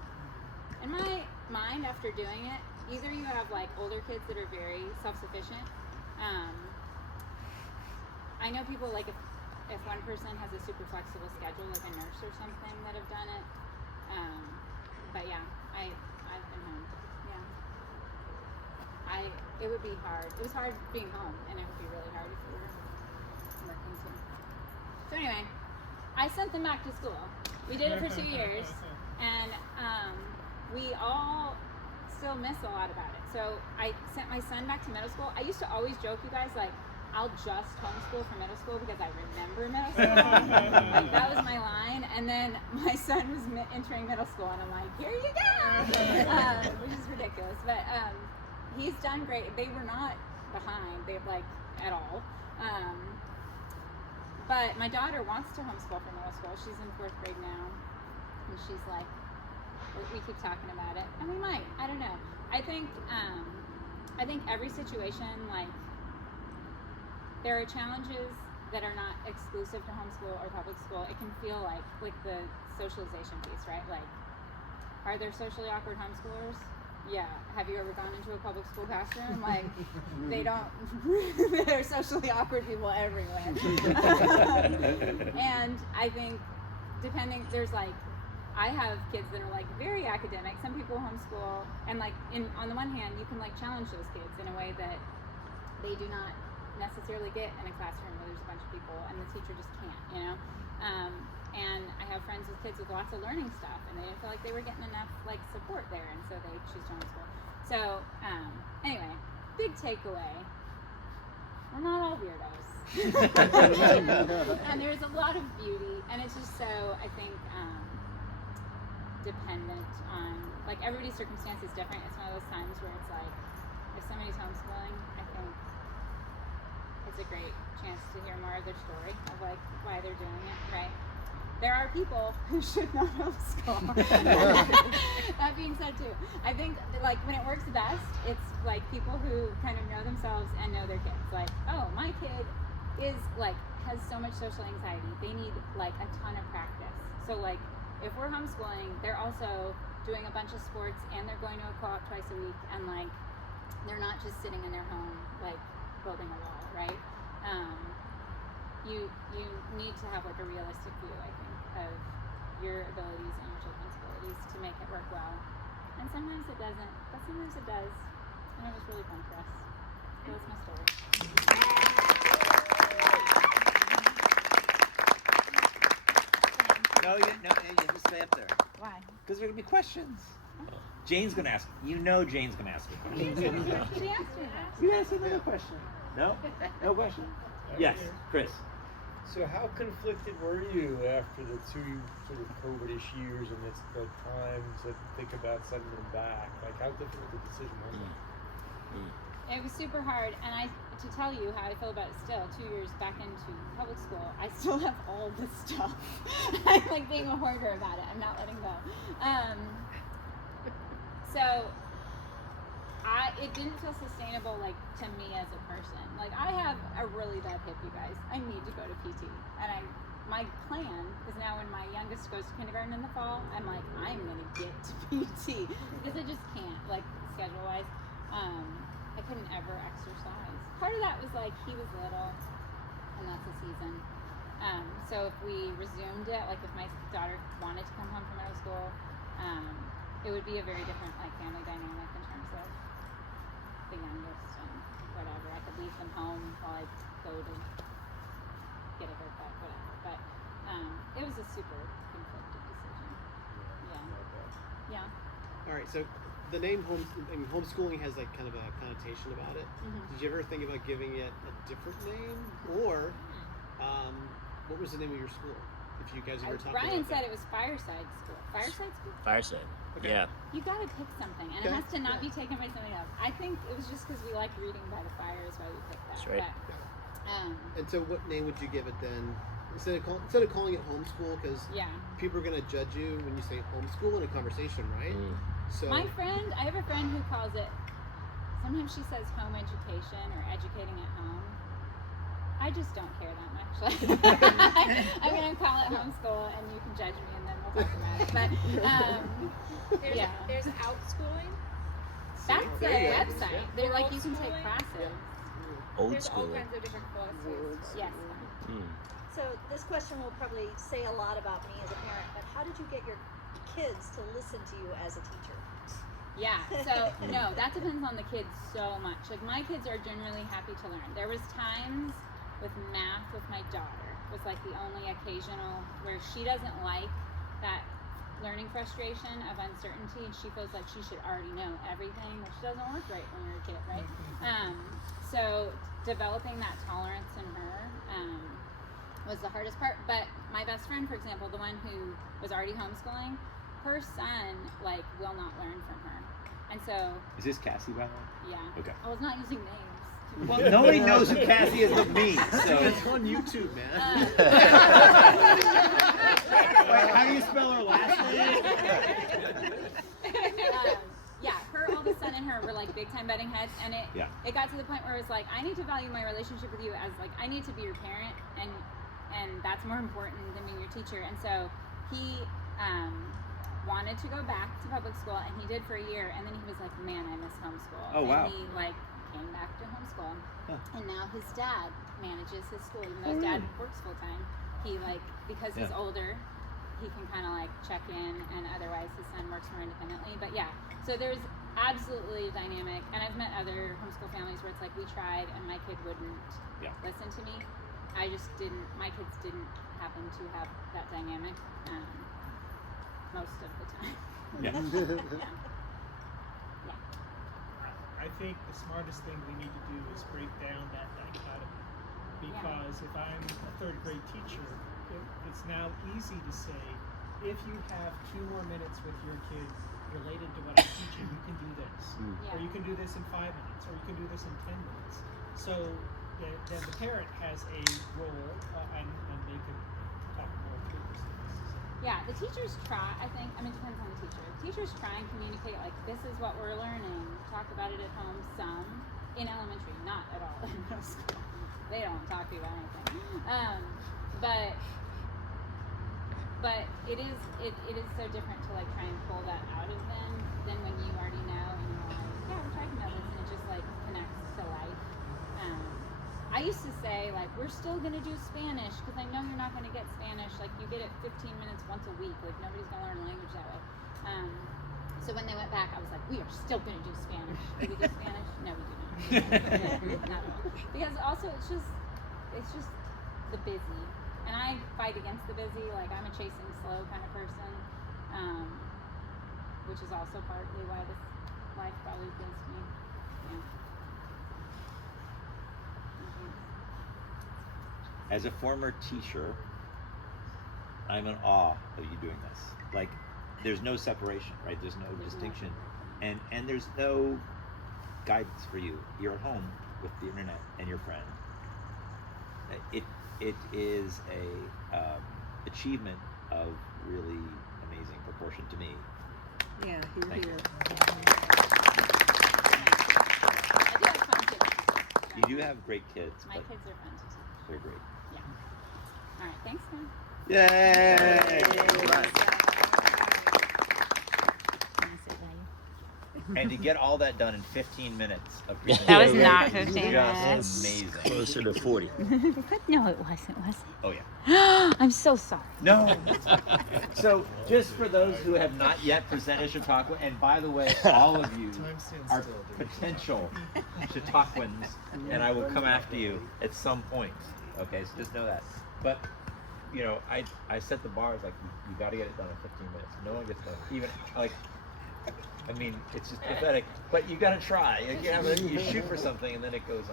In my mind, after doing it, either you have like older kids that are very self-sufficient. I know people like if one person has a super flexible schedule, like a nurse or something, that have done it. But yeah, I've been home. Yeah. It would be hard. It was hard being home, and it would be really hard if you were working too. So anyway, I sent them back to school. We did it for 2 years, and we all still miss a lot about it. So I sent my son back to middle school. I used to always joke, you guys, like, I'll just homeschool for middle school because I remember middle school. Like, that was my line. And then my son was entering middle school, and I'm like, here you go! Which is ridiculous. But he's done great. They were not behind, at all. But my daughter wants to homeschool for middle school. She's in 4th grade now. And she's like, we keep talking about it. And we might. I don't know. I think every situation, like, there are challenges that are not exclusive to homeschool or public school. It can feel like the socialization piece, right? Like, are there socially awkward homeschoolers? Yeah. Have you ever gone into a public school classroom? Like, they don't, there are socially awkward people everywhere. And I think there's like, I have kids that are like very academic. Some people homeschool, and like on the one hand, you can like challenge those kids in a way that they do not necessarily get in a classroom where there's a bunch of people and the teacher just can't, you know. And I have friends with kids with lots of learning stuff, and they didn't feel like they were getting enough like support there, and so they choose to homeschool. So anyway, big takeaway: we're not all weirdos, and there's a lot of beauty, and it's just so, I think, dependent on, like, everybody's circumstance is different. It's one of those times where it's like, if somebody's homeschooling, I think it's a great chance to hear more of their story of like why they're doing it, right? there are people who should not homeschool. That being said, too, I think like when it works best, it's like people who kind of know themselves and know their kids. Like, oh, my kid is like has so much social anxiety. They need like a ton of practice. So like if we're homeschooling, they're also doing a bunch of sports and they're going to a co-op twice a week, and like they're not just sitting in their home like building a wall, right? You need to have like a realistic view, I think, of your abilities and your children's abilities to make it work well. And sometimes it doesn't, but sometimes it does. And it was really fun for us. So that's my story. No, you just stay up there. Why? Because there are gonna be questions. Jane's gonna ask. You know Jane's gonna ask a question. She asked me that. You asked another question. No? No question? Yes, Chris. So how conflicted were you after the 2 sort of COVID-ish years and it's the time to think about sending them back? Like how difficult the decision was it? It was super hard, and to tell you how I feel about it still, 2 years back into public school, I still have all this stuff. I'm like being a hoarder about it. I'm not letting go. So it didn't feel sustainable, like, to me as a person. Like, I have a really bad hip, you guys. I need to go to PT. And my plan is now when my youngest goes to kindergarten in the fall, I'm like, I'm going to get to PT. Because I just can't, like, schedule-wise. I couldn't ever exercise. Part of that was, like, he was little, and that's the season. So if we resumed it, like, if my daughter wanted to come home from middle school, it would be a very different, like, family dynamic in terms of the youngest and whatever. I could leave them home while I go to get a haircut, whatever. But it was a super conflicted decision. Yeah. All right, so the name homeschooling has like kind of a connotation about it. Mm-hmm. Did you ever think about giving it a different name, or what was the name of your school? If you guys ever talked Brian about said that. it was Fireside School. Fireside School? Fireside. Okay. Yeah. You gotta pick something, and it has to not be taken by somebody else. I think it was just because we like reading by the fire is why we picked that. That's right. But, And so, what name would you give it then? Instead of calling it homeschool, because yeah. people are gonna judge you when you say homeschool in a conversation, right? So I have a friend who calls it, sometimes she says home education or educating at home. I just don't care that much. I'm going to call it homeschool, and you can judge me, and then we'll talk about it. But, There's outschooling. That's a There you go. website. They're like, you can take classes. Old There's all school. kinds of different philosophies. Yes. So this question will probably say a lot about me as a parent, but how did you get your kids to listen to you as a teacher? Yeah, so no, that depends on the kids so much. Like my kids are generally happy to learn. There was times with math with my daughter was like the only occasional where she doesn't like that learning frustration of uncertainty, and she feels like she should already know everything, which doesn't work right when you're a kid, right? So developing that tolerance in her was the hardest part. But my best friend, for example, the one who was already homeschooling, her son like will not learn from her, and so Is this Cassie, by the way? yeah. Okay. I was not using names. Well, nobody knows who Cassie is but me, so. It's on YouTube, man. Wait, how do you spell her last name? Yeah, her oldest son and her were like big time butting heads, and it got to the point where it was like, I need to value my relationship with you as like I need to be your parent, and that's more important than being your teacher. And so he wanted to go back to public school, and he did for a year, and then he was like, man, I miss homeschool. Oh, wow. And he like came back to homeschool, and now his dad manages his school, even though his dad works full time. He like, because he's older, he can kind of like check in, and otherwise his son works more independently. But yeah, so there's absolutely a dynamic, and I've met other homeschool families where it's like we tried and my kid wouldn't listen to me. I just didn't, my kids didn't happen to have that dynamic most of the time. I think the smartest thing we need to do is break down that dichotomy. Because if I'm a third grade teacher, it's now easy to say, if you have 2 more minutes with your kid related to what I'm teaching, you can do this. Or you can do this in 5 minutes, or you can do this in 10 minutes. So then the parent has a role, and they can talk more through these things. Yeah, the teachers try, I think, I mean, it depends on the teacher. Teachers try and communicate, like, this is what we're learning. Talk about it at home some. In elementary, not at all in middle school. They don't talk to you about anything. But it is so different to, like, try and pull that out of them than when you already know and you're like, yeah, we're talking about this, and it just, like, connects to life. I used to say, like, we're still going to do Spanish because I know you're not going to get Spanish. Like, you get it 15 minutes once a week. Like, nobody's going to learn a language that way. So when they went back, I was like, we are still going to do Spanish. Do we do Spanish? No, we do not. Not at all. Because also, it's just the busy. And I fight against the busy. Like, I'm a chasing slow kind of person, which is also partly why this life probably appeals to me. Yeah. As a former teacher, I'm in awe of you doing this. Like, there's no separation, right? There's no distinction, and there's no guidance for you. You're at home with the internet and your friend. It is a achievement of really amazing proportion to me. Yeah, Thank you. I do have fun kids. You do have great kids, My but kids are fun to teach. they're great. Yeah. All right. Thanks, Tom. Yay! And to get all that done in 15 minutes of That was not 15 just minutes. amazing. Closer to 40. No, it wasn't, was it? Oh yeah. I'm so sorry. No. So just for those who have not yet presented Chautauqua, and by the way, all of you are potential Chautauquans, and I will come after you at some point. Okay, so just know that. But you know, I set the bar as like you got to get it done in 15 minutes. No one gets done. Even like. I mean, it's just pathetic, but you gotta try. You shoot for something and then it goes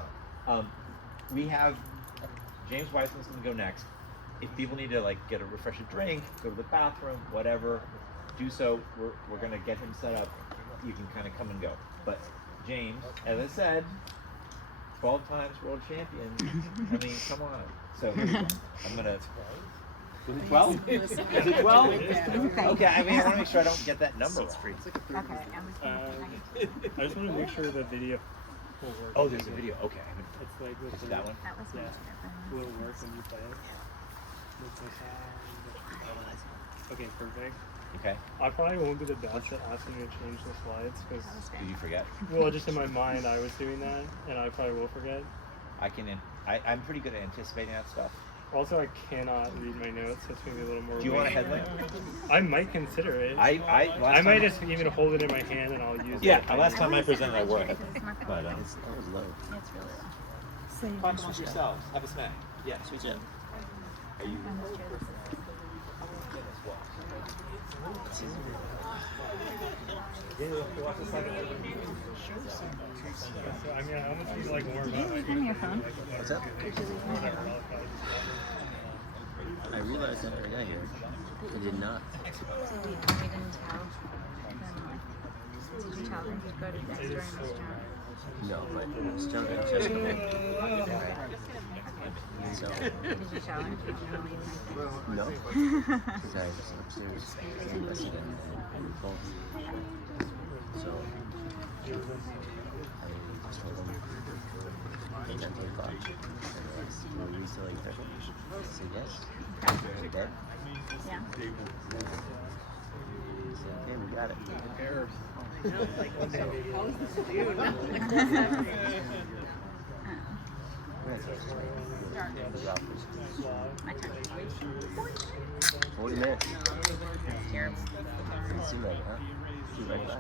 on. We have James Weissman's gonna go next. If people need to like get a refreshing drink, go to the bathroom, whatever, do so. We're gonna get him set up. You can kind of come and go. But James, as I said, 12 times world champion. I mean, come on. So here we go. I'm gonna. Was it 12? Is it 12? Okay, I mean, I want to make sure I don't get that number wrong. Okay, I just want to make sure the video will work. Oh, there's a video. Okay. It's like with Is the, that one? That was yeah, much will it work when you play it? With the sound. Okay, perfect. Okay. I probably won't be the best at asking you to change the slides because, Did you forget? well, just in my mind I was doing that, and I probably will forget. I'm pretty good at anticipating that stuff. Also, I cannot read my notes, so it's going to be a little more. Do you want a weight. headlamp? I might consider it. I might just even hold it in my hand and I'll use it. Yeah, last time I presented, I worked. But That was low. It's really low. talk amongst yourselves. Have a snack. Yeah. Sweet jam. Are you? I mean, how much do you like warm up? Hand me your phone. What's up? I realized that when I got here. I did not. You didn't tell them. Did you tell them to go to Dexter and Miss Jones? No, but it's just come in. So, Did you tell them to go no. Because I was upstairs and listening and both. So, I just told them 10 o'clock. Were you still like that? I said yes. You're dead? Yeah. He said, okay, we got it. My turn. 40 minutes. That's terrible. Didn't seem like it, huh? Flew right by.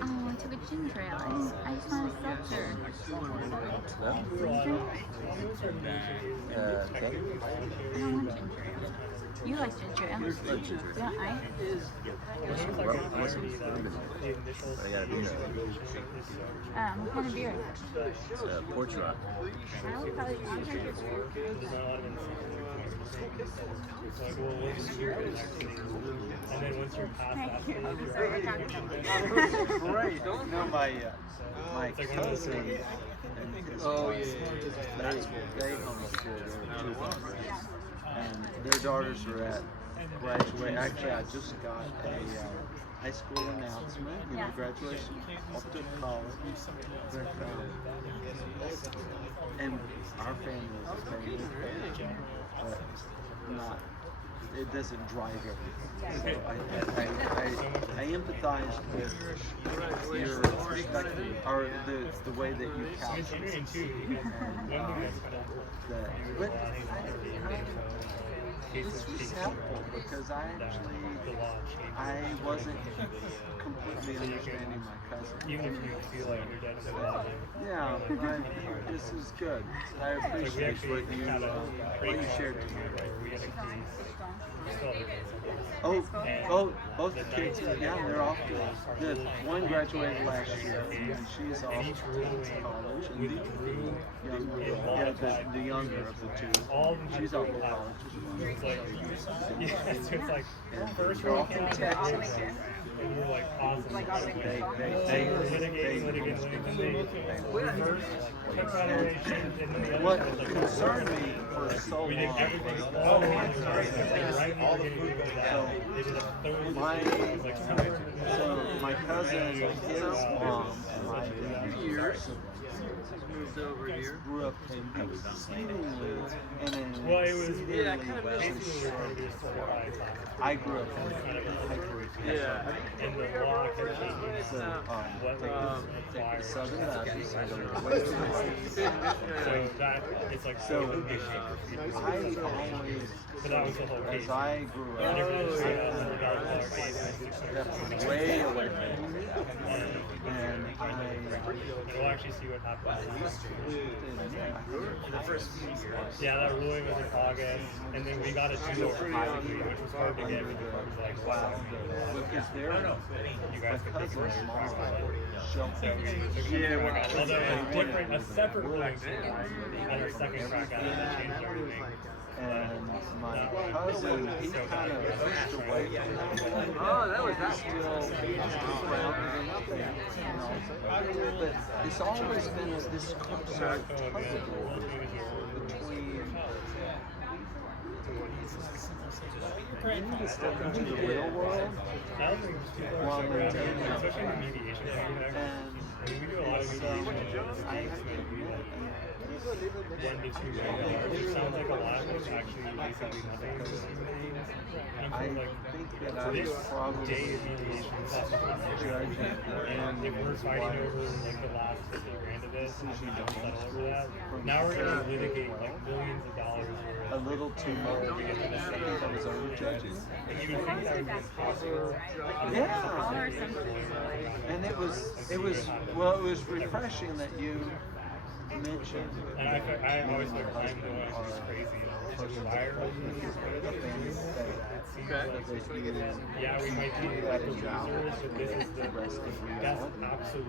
Oh, I took a ginger ale. I just want a seltzer. Well, okay. I don't want ginger ale. You like ginger ale? I love ginger. Yeah, I. Well, I wasn't but I got a beer. What kind of beer? It's Porch Rock. I would probably do ginger. It's like, well, what's the secret next thing? And then once you're past that stage, you're Great. No, my it's like one of those cousin things. and his Oh, wife, yeah. they homeschool their two daughters, and their daughters are at graduate. Actually, I just got a high school announcement, graduation up to college. But, and our family is a family, but not. It doesn't drive everything. So I empathize with your perspective, or the way that you couch it. This was helpful because I wasn't completely understanding my cousin. Even if you feel like you're dead in the water. Yeah, this is good. I appreciate what you shared tonight. Both the kids, they're off to, the one graduated last year, and she's off to college, and the younger of the two, she's off to college as well. It's like, first they're off in Texas. and we're like, awesome. They what concerned me for so long so my cousin, his mom, and my dad moved over here, grew up seemingly in an I grew up in and the law can change. Southern Baptist, So that it's like so I always, but that was the whole case. as I grew up, stepped way away from it, and we'll actually see what happens. Yeah, that ruling was in August, and then we got a 2 over 5 degree, which was hard to get because it was like, wow, because they're you guys can take cousins, it. mom, Although a separate ruling at our second crack at it that changed everything. and my cousin, he kind of pushed away from it. Still grounded in faith, but it's always been this constant tug of war between. You need to step into the real world while maintaining Especially the mediation thing. We do a lot of mediation. I have to admit, $1 to $2 million. It sounds like a lot, but it's actually basically nothing. I think that I This was probably day of mediation costs judging and if we're fighting over like the last 50 grand of this, and we don't settle over that, now we're gonna litigate like millions of dollars. a little too much that was over-judging. And you would think that would be impossible. Yeah, and it was refreshing that you mentioned. And I always feel like I'm the one who's crazy. Yeah, we might be like the losers, but this is the best absolute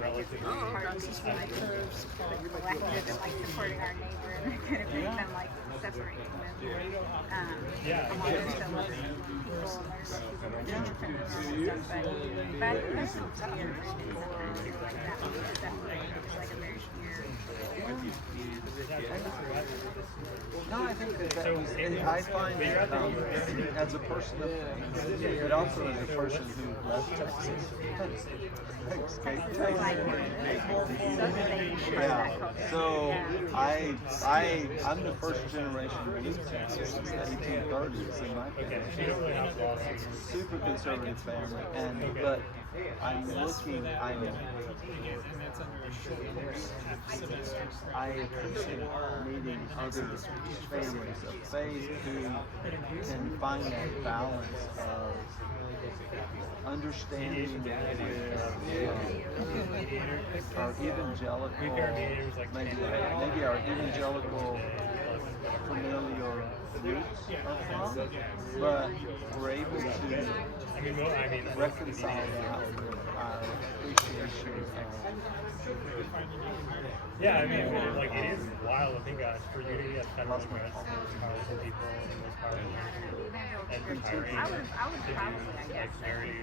relative. Supporting our neighbor and kind of make them like separate them. Yeah. People and there's people but I think that's weird. Like a very No, I think that was, I find that as a person of faith, but also as a person who loves Texas. Yeah. So I'm the first generation to leave Texas since the 1830s in my family. Super conservative family, but I'm looking. I appreciate meeting other families of faith who can find that balance of understanding with our evangelical, maybe our evangelical familial roots are from, but we're able to reconcile that with our appreciation of Yeah, I mean, like it is wild to think of for you to be at federal grants, the most powerful people and the most powerful people, and retiring I would to probably, do I guess. like very,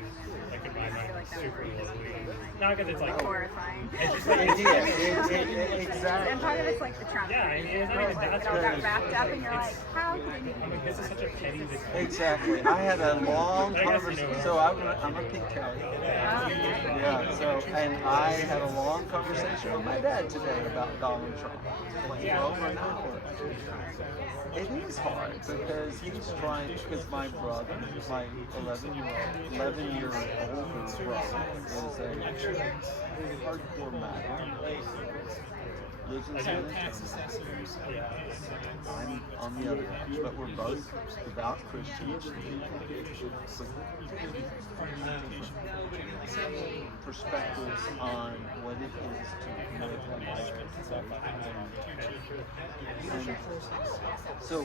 like in my mind, super lowly. Not because it's like Horrifying. It's just like exactly. And part of it's like the Trump. Yeah, I mean, it's not even that's it all got wrapped up, and you're like, how could it I'm like, this is such a petty thing. Exactly. I had a long I guess you conversation. know. So I'm a PK. Yeah. So and I had a long conversation with my dad today about Donald Trump. Like over an hour. It is hard because he's trying. Because my brother, my 11-year-old older brother, is a hardcore Mac. Lives in San Antonio. I'm on the other edge, but we're both devout Christians. Perspectives on what it is to live a life of faith. So,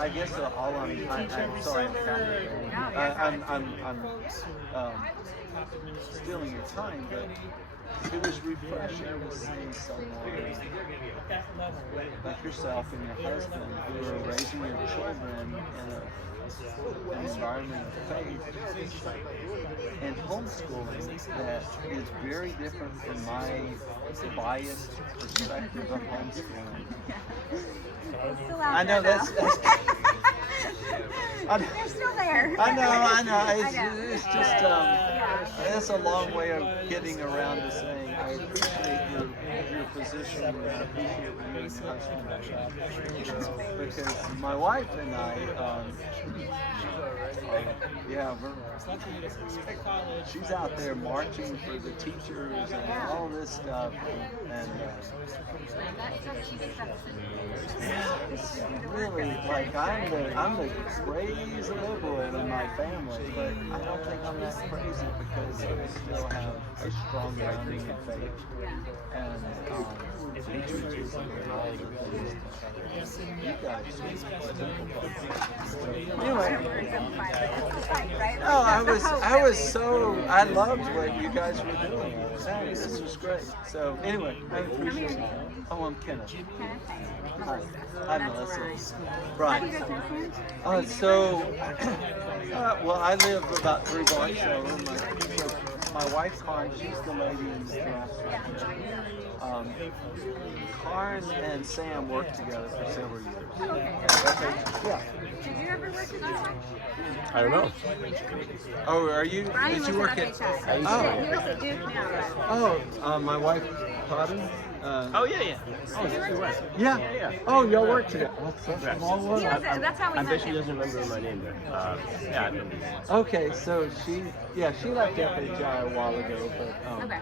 I guess all I'm sorry, I'm stealing your time, but it was refreshing to see someone like yourself and your husband who are raising your children in an environment of faith and homeschooling that is very different from my biased perspective of homeschooling. I know that's They're still there. I know. It's just that's a long way of getting around to saying I appreciate your position and I appreciate what you and your husband do. Because my wife and I, she's out there marching for the teachers and all this stuff, and it's really like I'm the crazy liberal in my family, but I don't think I'm that crazy because I still have a strong grounding in faith and patriotism and all the things that you guys do. Anyway, I loved what you guys were doing. This was great. So anyway, I appreciate it. Oh, I'm Kenneth. Hi. I'm Melissa. Right. Well, I live about 3 blocks over. My wife, Karen, she's the lady in the dress right here. Karen and Sam worked together for several years. Okay. Yeah. Did you ever work in that? I don't know. Oh, are you? Brian Did you work at? He was at Duke now. My wife, Potter. Oh yeah. Oh, she was. Yeah. Oh, y'all work together. That's Right. small world. That's how we I met bet she him. doesn't remember my name though. Yeah, I remember. Okay, so she left FHI a while ago, but Okay.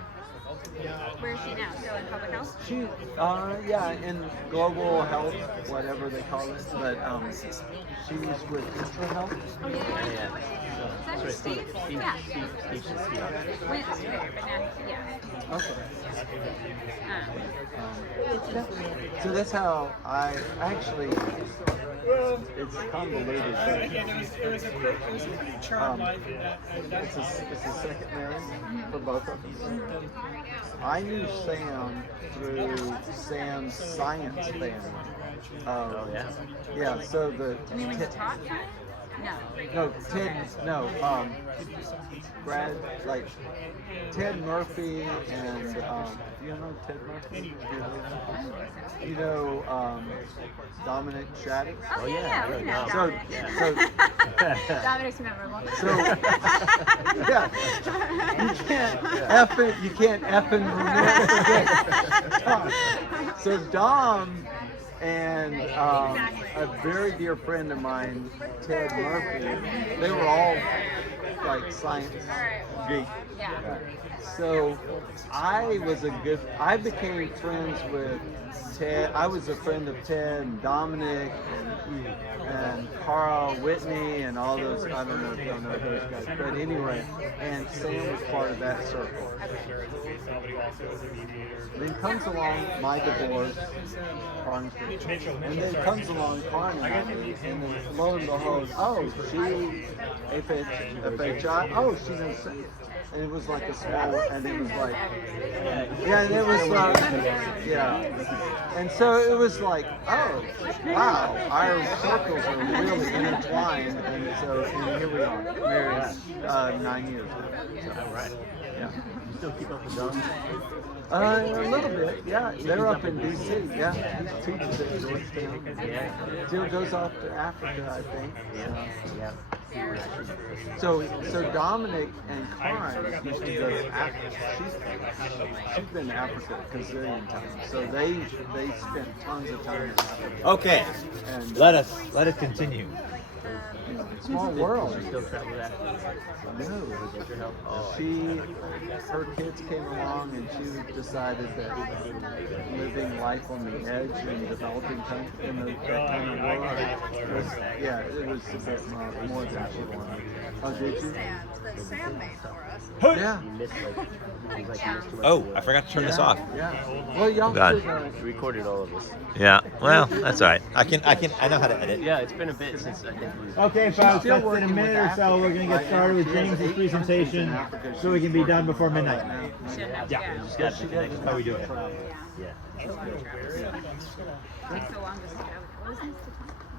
Where is she now? Still in public health? she in global health, whatever they call it, but she's with Intra Health. Oh, yeah. Is that Steve? Yeah. Steve. Went there, but now, yeah. Okay. So that's how I actually. It's convoluted. It was a pretty charmed life at that It's time. a second marriage for both of them. I knew Sam through Sam's science family. Oh yeah. Yeah, so the You mean when you taught science? Ted Murphy and you know Ted Murphy? You know Dominic Shattuck? Oh, yeah. We know So, Dominic. Dominic's memorable. You can't effing forget. So Dom and a very dear friend of mine, Ted Murphy, they were all like science geeks. Yeah. So I became friends with Ted. I was a friend of Ted and Dominic and Carl Whitney and all those. I don't know if y'all know those guys, but anyway, and Sam was part of that circle. Then comes along my divorce, and then comes along Carney, and then lo and behold, oh, she FHI, oh, she's in. And it was like a small, and it was like, yeah, and it was like, yeah. And so it was like, oh, wow, our circles are really intertwined, and so here we are, married 9 years now. So, Right. yeah. You still keep up with Dom? A little bit, yeah. They're up in D.C., yeah. He teaches at Georgetown. Yeah. Still goes off to Africa, I think. Yeah. So Dominic and Karen used to go to Africa. She's been to Africa a gazillion times. So they spent tons of time in Africa. Okay, And let us continue. small world. You still travel that? No, her kids came along and she decided that living life on the edge in developing countries in that kind of world was, yeah, it was a bit more than she wanted. Oh, did you? That Sam made for us. Yeah. You missed like you missed too much. Oh, I forgot to turn this off. Yeah. Well, y'all God. should. You recorded all of this. Yeah. Well, that's all right. I know how to edit. Yeah, it's been a bit since I think we. Okay, folks, still that's in a working minute with or so. We're going to get started with James's presentation so we can be done before midnight. Yeah. Just got to That's how we do it. Yeah.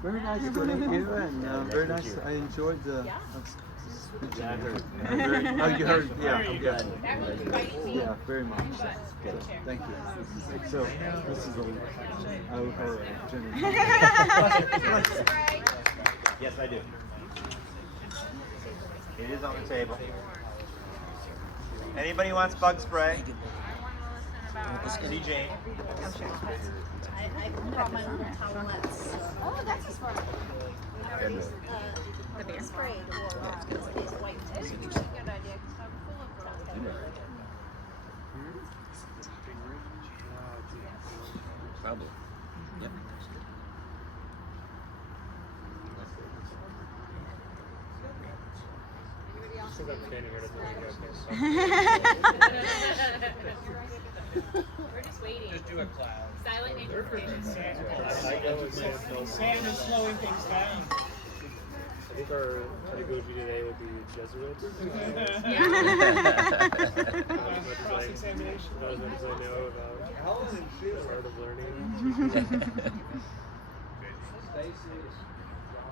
Very nice to meet you, and very nice. I enjoyed the. Yeah, I heard. Oh, you heard? Yeah, I'm yeah. glad. Yeah, very much. So, thank you. So, this is her Jenny. Yes, I do. It is on the table. Anybody wants bug spray? See Jane. I brought my own towelettes. Oh, that's a smart. The beer sprayed or these white That's a good idea because I'm full of Probably. Yep. We're just waiting. Just do a cloud. Silent information. Sam is slowing things down. I think our pedagogy today will be Jesuits. Cross-examination. Not as much as I know about the art of learning.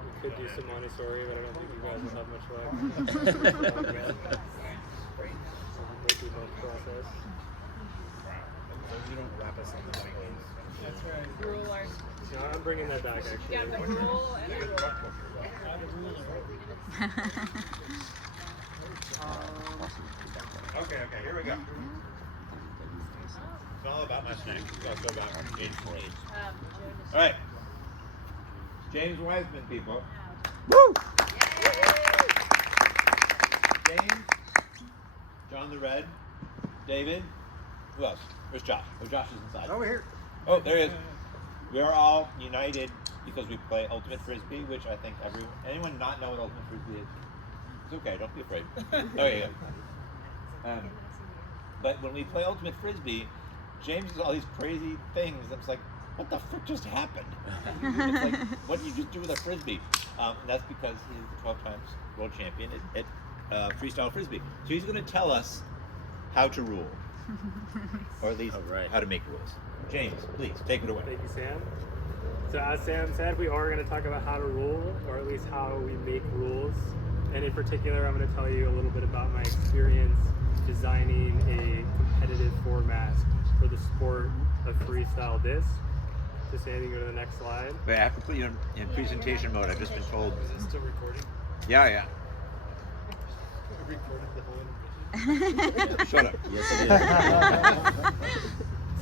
We could do some Montessori, but I don't think you guys will have much luck. Maybe month process. You don't wrap us in the wings. That's right. Ruler. No, I'm bringing that back actually. You got the rule and the ruler. Okay, here we go. It's all about my snacks. It's also about James Wiseman. All right. James Wiseman, people. Woo! James, John the Red, David. Who else? Where's Josh? Oh, Josh is inside. Over here. Oh, there he is. We are all united because we play Ultimate Frisbee, which I think anyone not know what Ultimate Frisbee is? It's okay, don't be afraid. Okay, yeah. But when we play Ultimate Frisbee, James does all these crazy things. It's like, what the frick just happened? It's like, what did you just do with a Frisbee? And that's because he's the 12 times world champion at freestyle Frisbee. So he's going to tell us how to rule. Or at least how to make rules. James, please, take it away. Thank you, Sam. So as Sam said, we are going to talk about how to rule, or at least how we make rules. And in particular, I'm going to tell you a little bit about my experience designing a competitive format for the sport of freestyle disc. So Sam, you go to the next slide. Wait, I have to put you in presentation mode. I've just been told. Is it still recording? Yeah. You recorded the whole interview? Shut up. Yes, it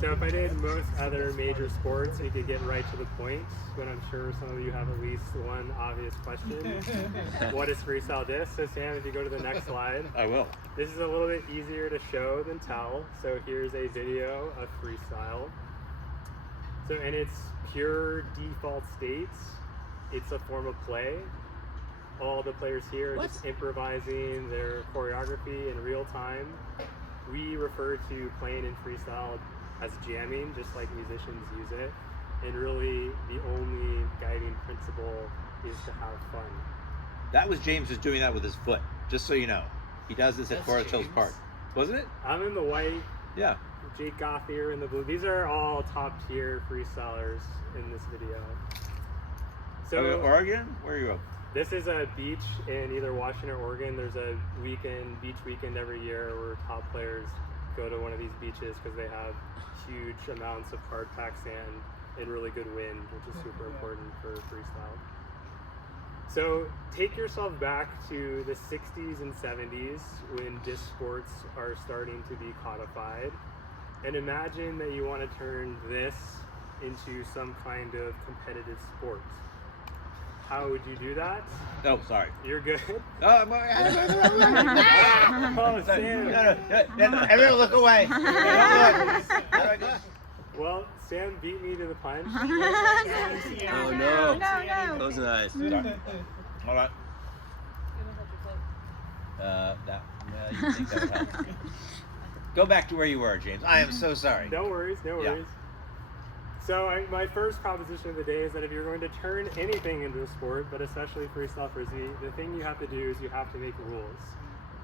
is. So if I did most other major sports, you could get right to the point, but I'm sure some of you have at least one obvious question. What is freestyle disc? So Sam, if you go to the next slide. I will. This is a little bit easier to show than tell. So here's a video of freestyle. So in its pure default state, it's a form of play. All the players here are just improvising their choreography in real time. We refer to playing in freestyle as jamming, just like musicians use it. And really, the only guiding principle is to have fun. That was James just doing that with his foot, just so you know. He does this at Forest Hills Park. Wasn't it? I'm in the white. Yeah. Jake Gothier in the blue. These are all top tier freestylers in this video. So Oregon? Where are you? This is a beach in either Washington or Oregon. There's a beach weekend every year where top players go to one of these beaches because they have huge amounts of hard packed sand and really good wind, which is super important for freestyle. So take yourself back to the 60s and 70s when disc sports are starting to be codified, and imagine that you want to turn this into some kind of competitive sport. How would you do that? Oh, sorry. You're good. Oh, Sam. No, everyone look away. Well, Sam beat me to the punch. Oh no. Close the eyes. Hold on. You think that would help. Go back to where you were, James. I am so sorry. No worries, no worries. So my first proposition of the day is that if you're going to turn anything into a sport, but especially freestyle frisbee, the thing you have to do is you have to make rules.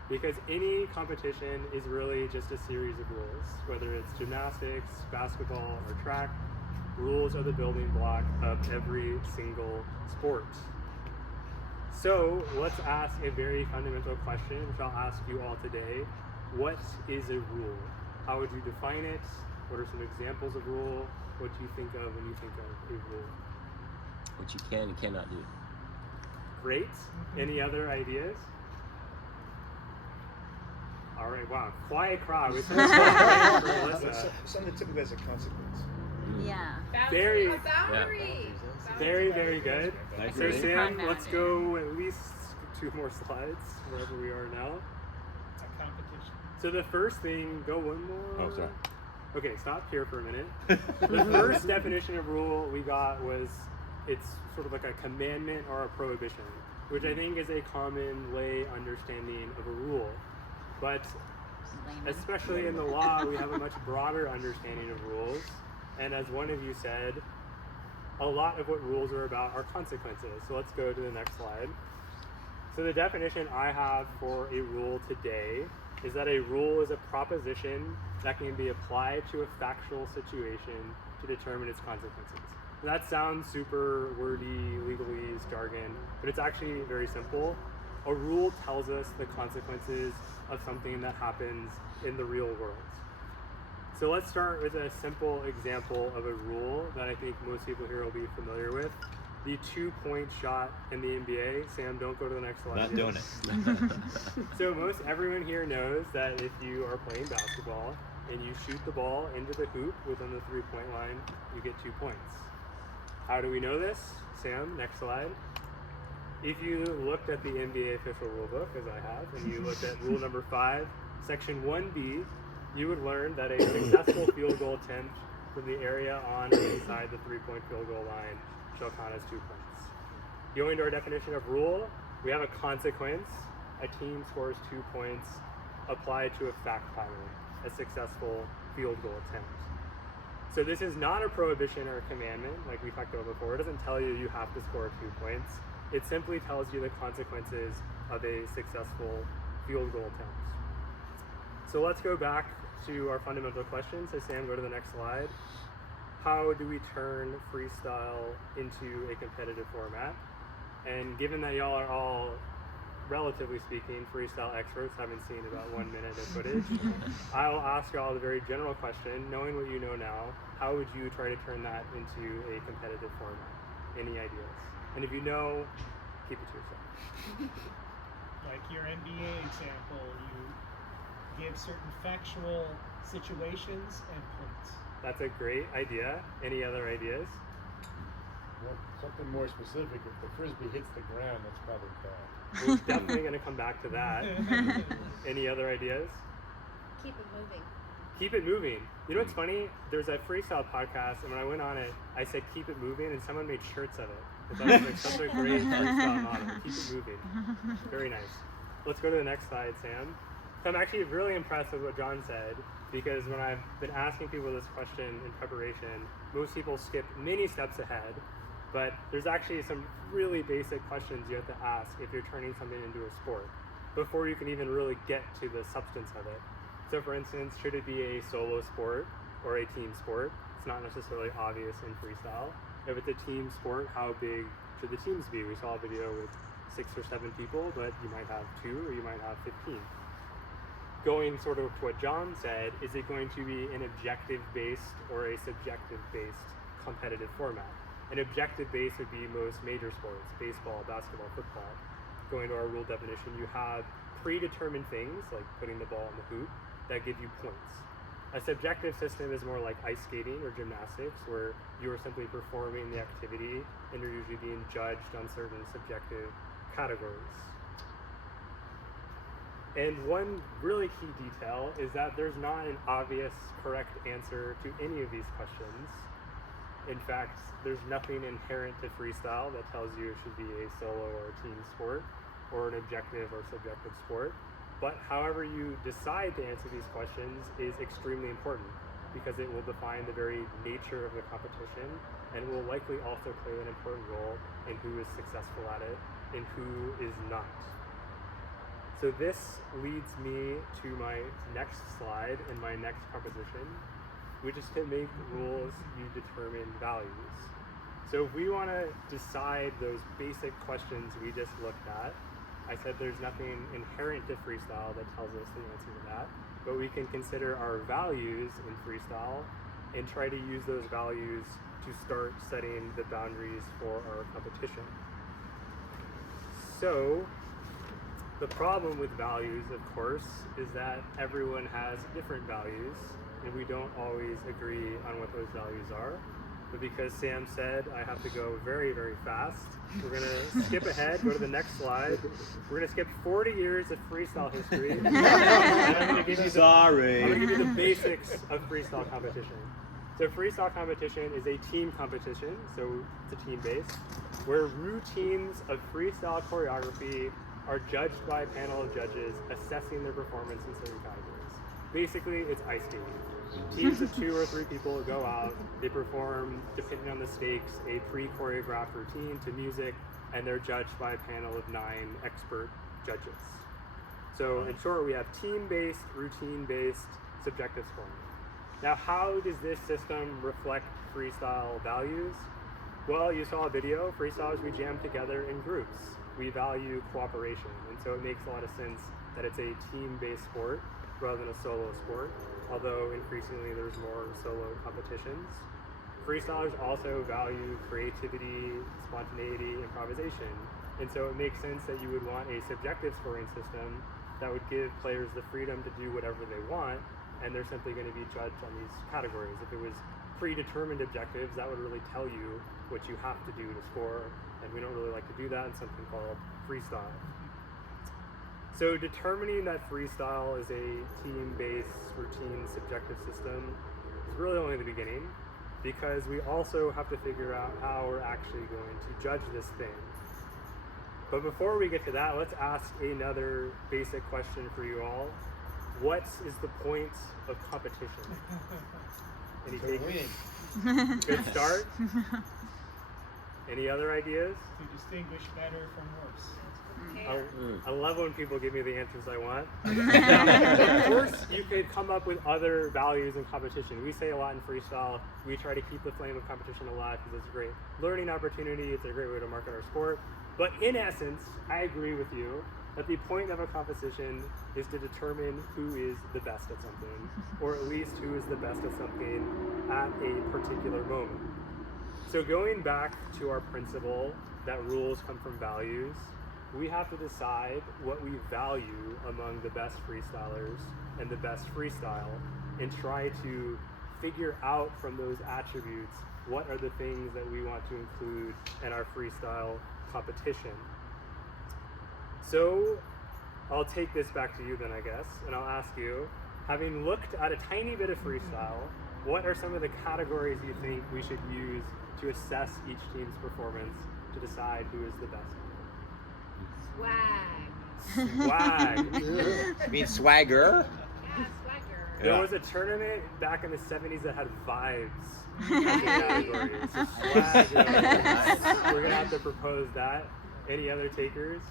Because any competition is really just a series of rules. Whether it's gymnastics, basketball, or track, rules are the building block of every single sport. So let's ask a very fundamental question, which I'll ask you all today. What is a rule? How would you define it? What are some examples of rule? What do you think of when you think of a rule? What you can and cannot do. Great. Any other ideas? All right, wow, quiet crowd. We started for Alyssa. Something typically has a consequence. Yeah. Very, Boundary. very, very good. Nice. So Sam, let's go at least 2 more slides, wherever we are now. A competition. So the first thing, go one more. Oh, sorry. Okay, stop here for a minute. The first definition of rule we got was it's sort of like a commandment or a prohibition, which I think is a common lay understanding of a rule. But especially in the law, we have a much broader understanding of rules. And as one of you said, a lot of what rules are about are consequences. So let's go to the next slide. So the definition I have for a rule today is that a rule is a proposition that can be applied to a factual situation to determine its consequences. That sounds super wordy, legalese, jargon, but it's actually very simple. A rule tells us the consequences of something that happens in the real world. So let's start with a simple example of a rule that I think most people here will be familiar with. The 2-point shot in the NBA. Sam, don't go to the next slide. Not doing it. So most everyone here knows that if you are playing basketball and you shoot the ball into the hoop within the 3-point line, you get 2 points. How do we know this? Sam, next slide. If you looked at the NBA official rulebook, as I have, and you looked at rule number 5, section 1B, you would learn that a successful field goal attempt from the area on or inside the 3-point field goal line shall count as 2 points. Going to our definition of rule, we have a consequence. A team scores 2 points applied to a fact pattern, a successful field goal attempt. So this is not a prohibition or a commandment like we talked about before. It doesn't tell you you have to score 2 points. It simply tells you the consequences of a successful field goal attempt. So let's go back to our fundamental question. So Sam, go to the next slide. How do we turn freestyle into a competitive format? And given that y'all are all, relatively speaking, freestyle experts, having seen about 1 minute of footage, I will ask y'all the very general question, knowing what you know now, how would you try to turn that into a competitive format? Any ideas? And if you know, keep it to yourself. Like your NBA example, you give certain factual situations and points. That's a great idea. Any other ideas? Well, something more specific. If the frisbee hits the ground, that's probably bad. We're definitely going to come back to that. Any other ideas? Keep it moving. Keep it moving. You know what's funny? There's a freestyle podcast, and when I went on it, I said keep it moving, and someone made shirts of it. I thought it was like such a great freestyle motto. Keep it moving. Very nice. Let's go to the next slide, Sam. So I'm actually really impressed with what John said, because when I've been asking people this question in preparation, most people skip many steps ahead, but there's actually some really basic questions you have to ask if you're turning something into a sport before you can even really get to the substance of it. So for instance, should it be a solo sport or a team sport? It's not necessarily obvious in freestyle. If it's a team sport, how big should the teams be? We saw a video with 6 or 7 people, but you might have 2 or you might have 15. Going sort of to what John said, is it going to be an objective-based or a subjective-based competitive format? An objective-based would be most major sports, baseball, basketball, football. Going to our rule definition, you have predetermined things, like putting the ball in the hoop, that give you points. A subjective system is more like ice skating or gymnastics, where you are simply performing the activity and you're usually being judged on certain subjective categories. And one really key detail is that there's not an obvious correct answer to any of these questions. In fact, there's nothing inherent to freestyle that tells you it should be a solo or a team sport or an objective or subjective sport. But however you decide to answer these questions is extremely important, because it will define the very nature of the competition and will likely also play an important role in who is successful at it and who is not. So this leads me to my next slide and my next proposition, which is to make rules you determine values. So if we want to decide those basic questions we just looked at, I said there's nothing inherent to freestyle that tells us the answer to that, but we can consider our values in freestyle and try to use those values to start setting the boundaries for our competition. So the problem with values, of course, is that everyone has different values and we don't always agree on what those values are. But because Sam said I have to go very, very fast, we're gonna skip ahead, go to the next slide. We're gonna skip 40 years of freestyle history. And I'm gonna give you the basics of freestyle competition. So freestyle competition is a team competition, so it's a team base, where routines of freestyle choreography are judged by a panel of judges assessing their performance in certain categories. Basically, it's ice skating. Teams of 2 or 3 people go out, they perform, depending on the stakes, a pre-choreographed routine to music, and they're judged by a panel of 9 expert judges. So in short, we have team-based, routine-based, subjective scoring. Now, how does this system reflect freestyle values? Well, you saw a video, freestylers, we jam together in groups. We value cooperation, and so it makes a lot of sense that it's a team-based sport rather than a solo sport, although increasingly there's more solo competitions. Freestylers also value creativity, spontaneity, improvisation, and so it makes sense that you would want a subjective scoring system that would give players the freedom to do whatever they want, and they're simply going to be judged on these categories. If it was predetermined objectives, that would really tell you what you have to do to score, and we don't really like to do that in something called freestyle. So determining that freestyle is a team-based, routine, subjective system is really only the beginning, because we also have to figure out how we're actually going to judge this thing. But before we get to that, let's ask another basic question for you all. What is the point of competition? Any takers? Good start. Any other ideas? To distinguish better from worse. I love when people give me the answers I want. Now, of course, you could come up with other values in competition. We say a lot in freestyle, we try to keep the flame of competition alive because it's a great learning opportunity, it's a great way to market our sport. But in essence, I agree with you that the point of a competition is to determine who is the best at something, or at least who is the best at something at a particular moment. So going back to our principle that rules come from values, we have to decide what we value among the best freestylers and the best freestyle and try to figure out from those attributes what are the things that we want to include in our freestyle competition. So I'll take this back to you then, I guess, and I'll ask you, having looked at a tiny bit of freestyle, what are some of the categories you think we should use to assess each team's performance to decide who is the best? Swag. You mean swagger? Yeah, swagger. There was a tournament back in the 70s that had vibes as a category. So swag. We're gonna have to propose that. Any other takers?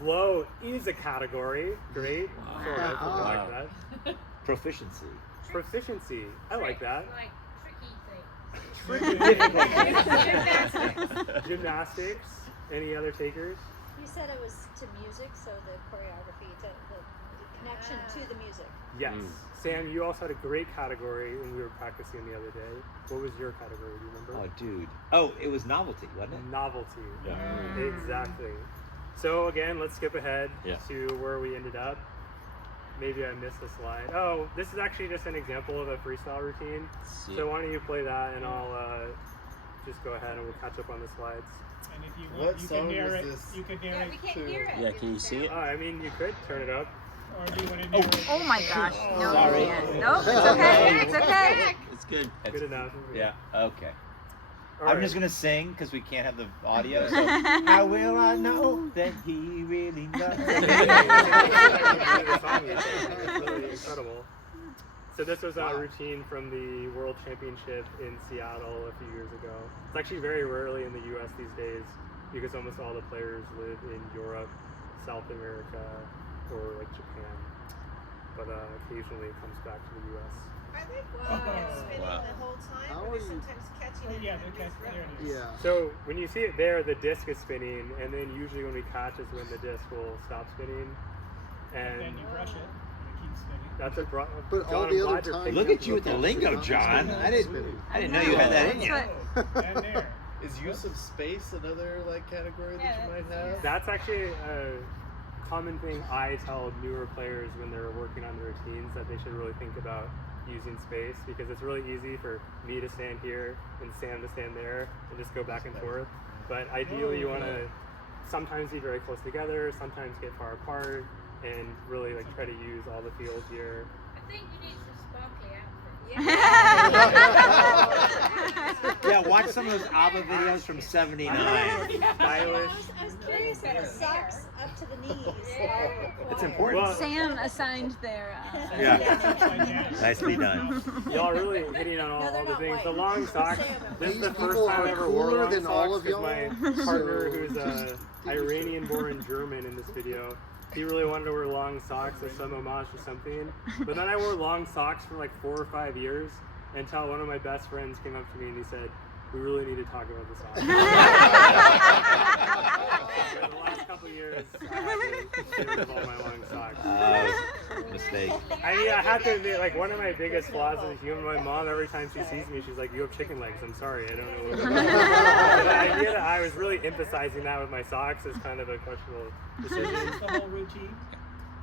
Flow is a category. Great. Sort of. I like that. Proficiency. Proficiency. I like that. Like tricky things. Tricky. Gymnastics. Any other takers? You said it was to music, so the choreography, the connection to the music. Yes. Sam, you also had a great category when we were practicing the other day. What was your category? Do you remember? Oh, dude. Oh, it was novelty, wasn't it? Novelty. Yeah. Exactly. So again, let's skip ahead Yeah. to where we ended up. Maybe I missed a slide. Oh, this is actually just an example of a freestyle routine. So why don't you play that, and I'll just go ahead and we'll catch up on the slides. And if you What want, you song can was narrate. this? You can Yeah, narrate. we can't hear it. Yeah, can you see it? I mean, you could turn it up. Or do you want to narrate? Oh my gosh. No, Sorry. you can't. Nope, it's okay. It's okay. It's good. Good enough. Yeah. Okay. All I'm right. just gonna sing because we can't have the audio. So how will I know that he really loves me? It's really incredible. So this was a routine from the World Championship in Seattle a few years ago. It's actually very rarely in the U.S. these days because almost all the players live in Europe, South America, or like Japan. But occasionally it comes back to the U.S. Are they spinning the whole time? How Or are they you- sometimes catching Oh, it? yeah, and they're just there it ripping is. Yeah. So when you see it there, the disc is spinning, and then usually when we catch is when the disc will stop spinning. And then And you brush it, and it keeps spinning. that's a But John, all I'm the glad other you're times- picking Look up at you with the lingo, John. I didn't know you had that in you. And there. Is use of space another like category that you might have? That's actually a common thing I tell newer players when they're working on their routines, that they should really think about using space, because it's really easy for me to stand here and Sam to stand there and just go back and forth. But ideally you want to sometimes be very close together, sometimes get far apart, and really like try to use all the fields here. I think you need some sparkly outfits. Yeah, watch some of those ABBA videos from '79. Stylish. I was curious about the socks up to the knees. It's important. Well, Sam assigned their. Yeah. Yeah. Nicely done. Y'all are really hitting on No, all they're the not things. white. The long socks. Sam. This is These the first people time I are ever wore cooler long than all socks of because my y'all, partner, so- who's Iranian-born German in this video, he really wanted to wear long socks as some homage to something. But then I wore long socks for like 4 or 5 years until one of my best friends came up to me and he said, "We really need to talk about the socks." For the last couple of years, I had to get rid of all my long socks. Mistake. I mean, I have to admit, like, one of my biggest flaws as a human, my mom, every time she sees me, she's like, "You have chicken legs." I'm sorry, I don't know what it is. But the idea that I was really emphasizing that with my socks is kind of a questionable So this decision. is the whole routine?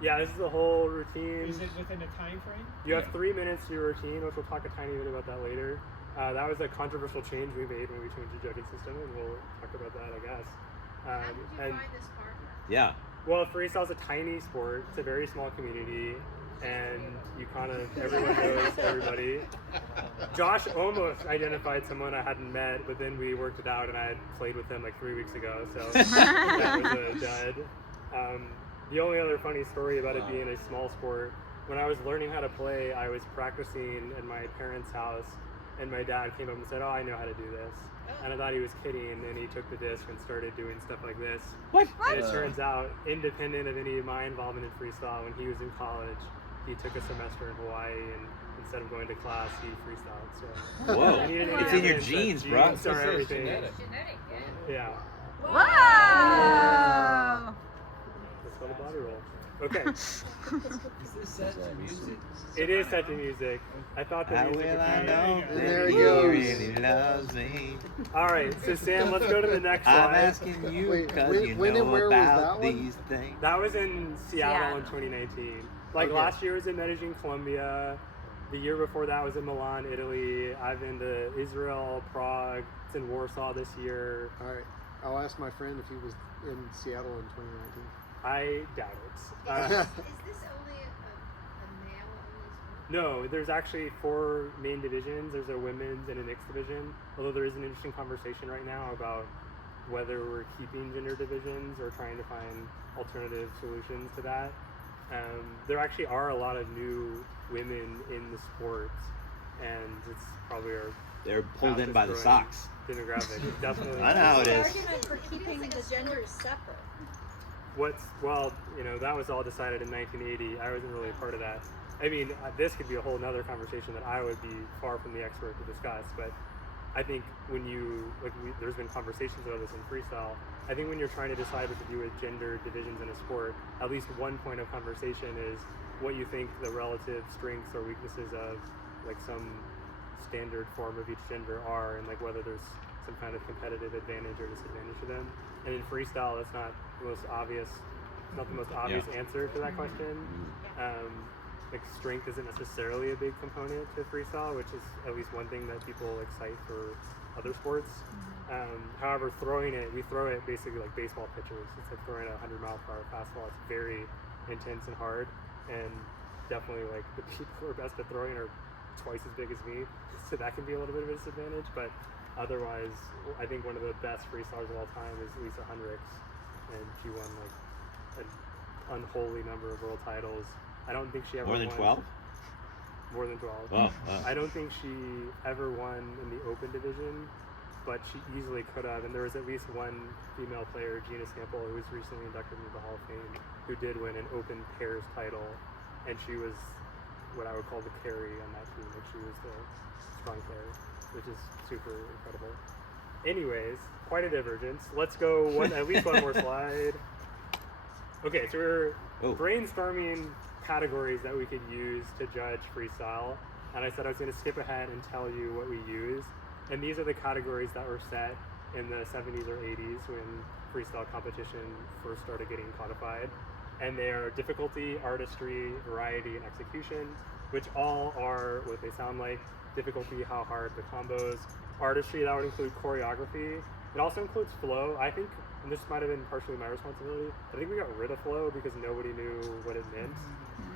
Yeah, this is the whole routine. Is it within a time frame? You have 3 minutes to your routine, which we'll talk a tiny bit about that later. That was a controversial change we made when we changed the judging system, and we'll talk about that, I guess. How did you And find this partner? Yeah. well, freestyle's a tiny sport. It's a very small community, and you kind of everyone knows everybody. Josh almost identified someone I hadn't met, but then we worked it out, and I had played with him like 3 weeks ago, so that was a dud. The only other funny story about it being a small sport, when I was learning how to play, I was practicing at my parents' house, and my dad came up and said, "Oh, I know how to do this." And I thought he was kidding, and he took the disc and started doing stuff like this. What? And it turns out, independent of any of my involvement in freestyle, when he was in college, he took a semester in Hawaii, and instead of going to class, he freestyled. So Whoa. I needed any It's in your evidence that genes, bro. genes are everything. Genetic, yeah. Yeah, Whoa! that's called a body roll. Okay, Is this set to music? it is set to music. I thought the How music will I would be. know And that there he he goes. really loves me? All right, so Sam, let's go to the next I'm slide. asking you Wait, because when- you when and know where was about that one? these things. That was in Seattle in Seattle. 2019. Like Okay. last year was in Medellin, Colombia. The year before that was in Milan, Italy. I've been to Israel, Prague. It's in Warsaw this year. All right. I'll ask my friend if he was in Seattle in 2019. I doubt it. Is this only a male-only sport? No, there's actually 4 main divisions. There's a women's and a mixed division. Although there is an interesting conversation right now about whether we're keeping gender divisions or trying to find alternative solutions to that. There actually are a lot of new women in the sport, and it's probably our They're pulled in by the socks. demographic. Definitely. I know how it The is. argument for keeping the genders separate. Well, that was all decided in 1980. I wasn't really a part of that. I mean, this could be a whole nother conversation that I would be far from the expert to discuss, but I think when there's been conversations about this in freestyle. I think when you're trying to decide what to do with gender divisions in a sport, at least one point of conversation is what you think the relative strengths or weaknesses of like some standard form of each gender are, and like whether there's some kind of competitive advantage or disadvantage to them. And in freestyle, that's not the most obvious. Not the most obvious answer to that question. Like strength isn't necessarily a big component to freestyle, which is at least one thing that people cite for other sports. However, we throw it basically like baseball pitchers. It's like throwing a 100-mile-per-hour fastball. It's very intense and hard, and definitely like the people who are best at throwing are twice as big as me, so that can be a little bit of a disadvantage. But otherwise, I think one of the best freestylers of all time is Lisa Hundricks, and she won like an unholy number of world titles. I don't think she ever More than won 12? More than 12. Oh. I don't think she ever won in the open division, but she easily could have. And there was at least one female player, Gina Sample, who was recently inducted into the Hall of Fame, who did win an open pairs title, and she was what I would call the carry on that team. Like she was the strong player, which is super incredible. Anyways, quite a divergence. Let's go at least one more slide. Okay, so we're brainstorming categories that we could use to judge freestyle, and I said I was going to skip ahead and tell you what we use, and these are the categories that were set in the 70s or 80s when freestyle competition first started getting codified, and they are difficulty, artistry, variety, and execution, which all are what they sound like. Difficulty, how hard the combos. Artistry, that would include choreography. It also includes flow. I think, and this might have been partially my responsibility, I think we got rid of flow because nobody knew what it meant,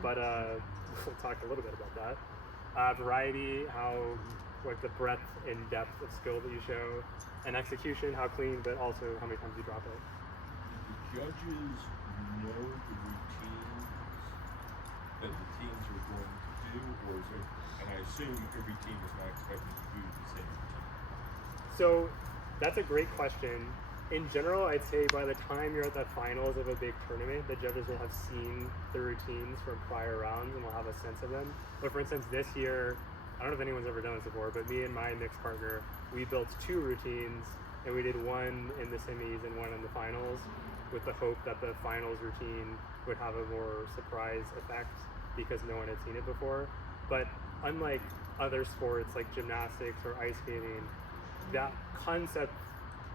but we'll talk a little bit about that. Variety, like the breadth and depth of skill that you show, and execution, how clean, but also how many times you drop it. Do the judges know the routines that the teams are going to do, or is there, and I assume every team is not expected to do the same routine? So that's a great question. In general, I'd say by the time you're at the finals of a big tournament, the judges will have seen the routines from prior rounds and will have a sense of them. But for instance, this year, I don't know if anyone's ever done this before, but me and my mixed partner, we built 2 routines, and we did one in the semis and one in the finals, with the hope that the finals routine would have a more surprise effect because no one had seen it before. But unlike other sports like gymnastics or ice skating, that concept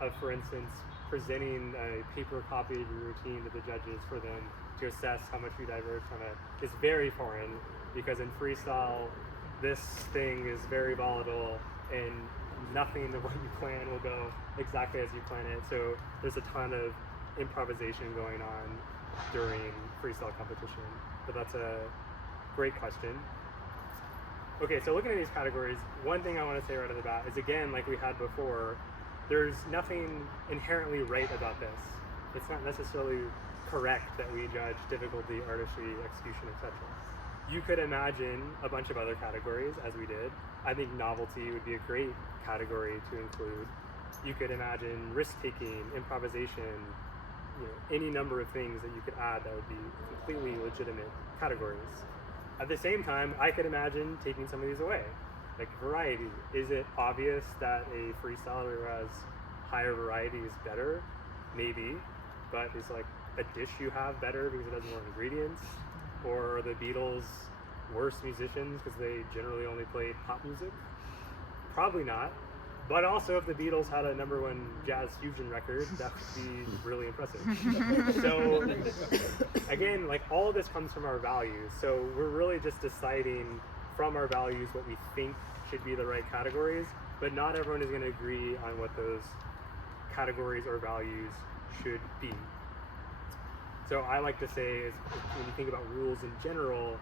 of, for instance, presenting a paper copied routine to the judges for them to assess how much we diverge from it is very foreign, because in freestyle, this thing is very volatile and nothing of what you plan will go exactly as you plan it. So there's a ton of improvisation going on during freestyle competition. But that's a great question. Okay, so looking at these categories, one thing I want to say right off the bat is, again, like we had before, there's nothing inherently right about this. It's not necessarily correct that we judge difficulty, artistry, execution, etc. You could imagine a bunch of other categories, as we did. I think novelty would be a great category to include. You could imagine risk-taking, improvisation, any number of things that you could add that would be completely legitimate categories. At the same time, I could imagine taking some of these away. Like variety. Is it obvious that a freestyler who has higher variety is better? Maybe. But is like a dish you have better because it has more ingredients? Or are the Beatles worse musicians because they generally only played pop music? Probably not. But also, if the Beatles had a #1 jazz fusion record, that would be really impressive. So, again, like all of this comes from our values. So we're really just deciding from our values what we think should be the right categories, but not everyone is going to agree on what those categories or values should be. So I like to say is when you think about rules in general,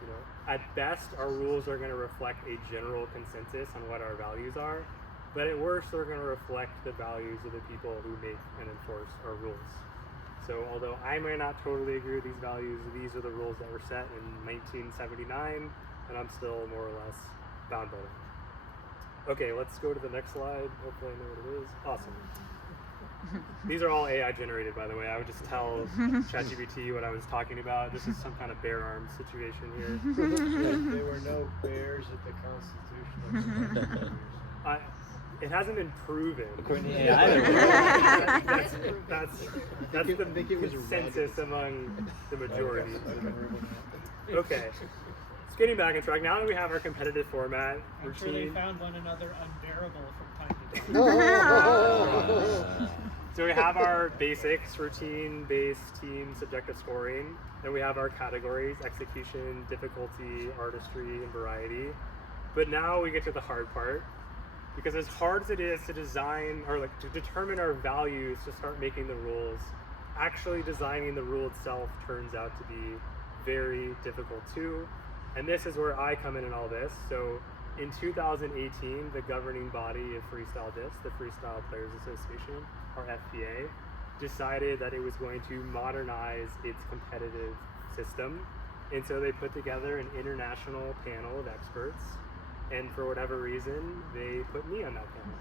you know, at best our rules are going to reflect a general consensus on what our values are, but at worst they're going to reflect the values of the people who make and enforce our rules. So although I may not totally agree with these values, these are the rules that were set in 1979, and I'm still more or less bound by them. Okay, let's go to the next slide. Hopefully I know what it is. Awesome. These are all AI generated, by the way. I would just tell ChatGPT what I was talking about. This is some kind of bear arms situation here. There were no bears at the Constitutional. It hasn't been proven. According to AI, that's the consensus among the majority. Okay. Just getting back on track. Now that we have our competitive format I'm sure they routine. found one another unbearable from time to time. So we have our basics, routine-based team subjective scoring. Then we have our categories, execution, difficulty, artistry, and variety. But now we get to the hard part. Because as hard as it is to design, or like to determine our values to start making the rules, actually designing the rule itself turns out to be very difficult too. And this is where I come in all this. So in 2018, the governing body of Freestyle Disc, the Freestyle Players Association, or FPA, decided that it was going to modernize its competitive system. And so they put together an international panel of experts. And for whatever reason, they put me on that panel.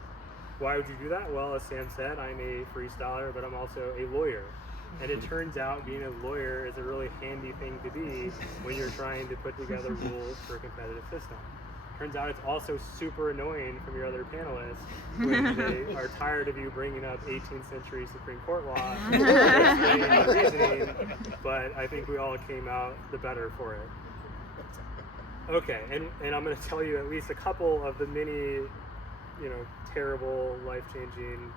Why would you do that? Well, as Sam said, I'm a freestyler, but I'm also a lawyer. And it turns out being a lawyer is a really handy thing to be when you're trying to put together rules for a competitive system. Turns out it's also super annoying from your other panelists when they are tired of you bringing up 18th century Supreme Court law and explaining the reasoning, but I think we all came out the better for it. Okay, and I'm going to tell you at least a couple of the many, terrible, life-changing,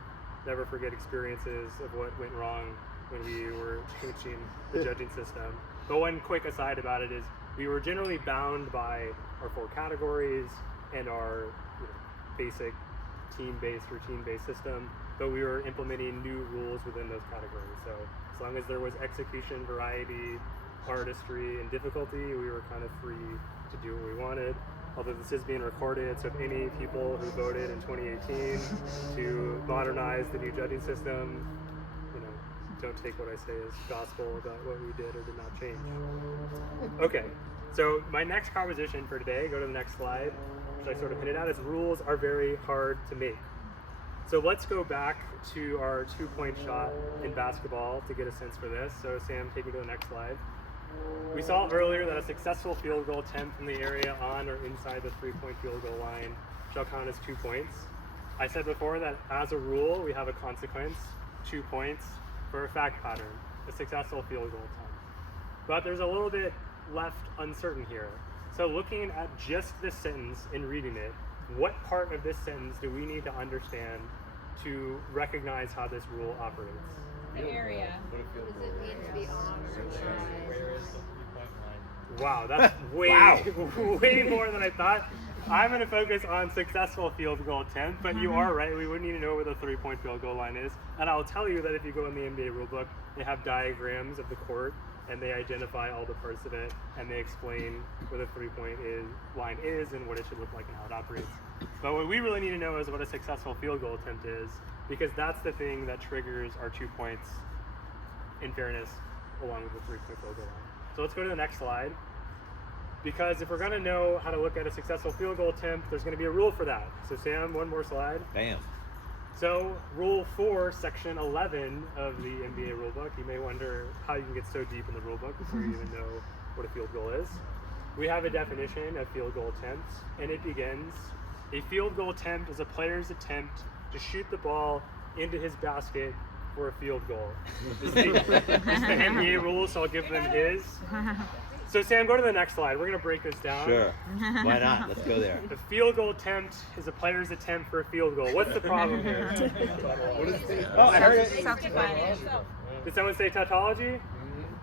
never forget experiences of what went wrong when we were changing the judging system. But one quick aside about it is we were generally bound by our 4 categories and our basic team-based, routine-based system, but we were implementing new rules within those categories. So as long as there was execution, variety, artistry, and difficulty, we were kind of free to do what we wanted. Although this is being recorded, so if any people who voted in 2018 to modernize the new judging system, don't take what I say as gospel about what we did or did not change. Okay, so my next proposition for today, go to the next slide, which I sort of hinted at, is rules are very hard to make. So let's go back to our 2-point shot in basketball to get a sense for this. So Sam, take me to the next slide. We saw earlier that a successful field goal attempt from the area on or inside the 3-point field goal line shall count as 2 points. I said before that as a rule, we have a consequence, 2 points, for a fact pattern, a successful field goal attempt. But there's a little bit left uncertain here. So looking at just this sentence and reading it, what part of this sentence do we need to understand to recognize how this rule operates? The area. What does it mean to be on or inside? Where is the 3-point line? Wow, that's way more than I thought. I'm going to focus on successful field goal attempt, but you are right, we would need to know where the 3-point field goal line is. And I'll tell you that if you go in the NBA rulebook, they have diagrams of the court, and they identify all the parts of it, and they explain where the 3-point line is and what it should look like and how it operates. But what we really need to know is what a successful field goal attempt is, because that's the thing that triggers our 2 points in fairness along with the 3-point field goal line. So let's go to the next slide. Because if we're going to know how to look at a successful field goal attempt, there's going to be a rule for that. So Sam, one more slide. Bam. So Rule 4, Section 11 of the NBA rulebook. You may wonder how you can get so deep in the rulebook before you even know what a field goal is. We have a definition of field goal attempt, and it begins, a field goal attempt is a player's attempt to shoot the ball into his basket for a field goal. This is the NBA rule, so I'll give them his. So Sam, go to the next slide. We're going to break this down. Sure. Why not? Let's go there. The field goal attempt is a player's attempt for a field goal. What's the problem here? I heard it. Self-defining. Did someone say tautology?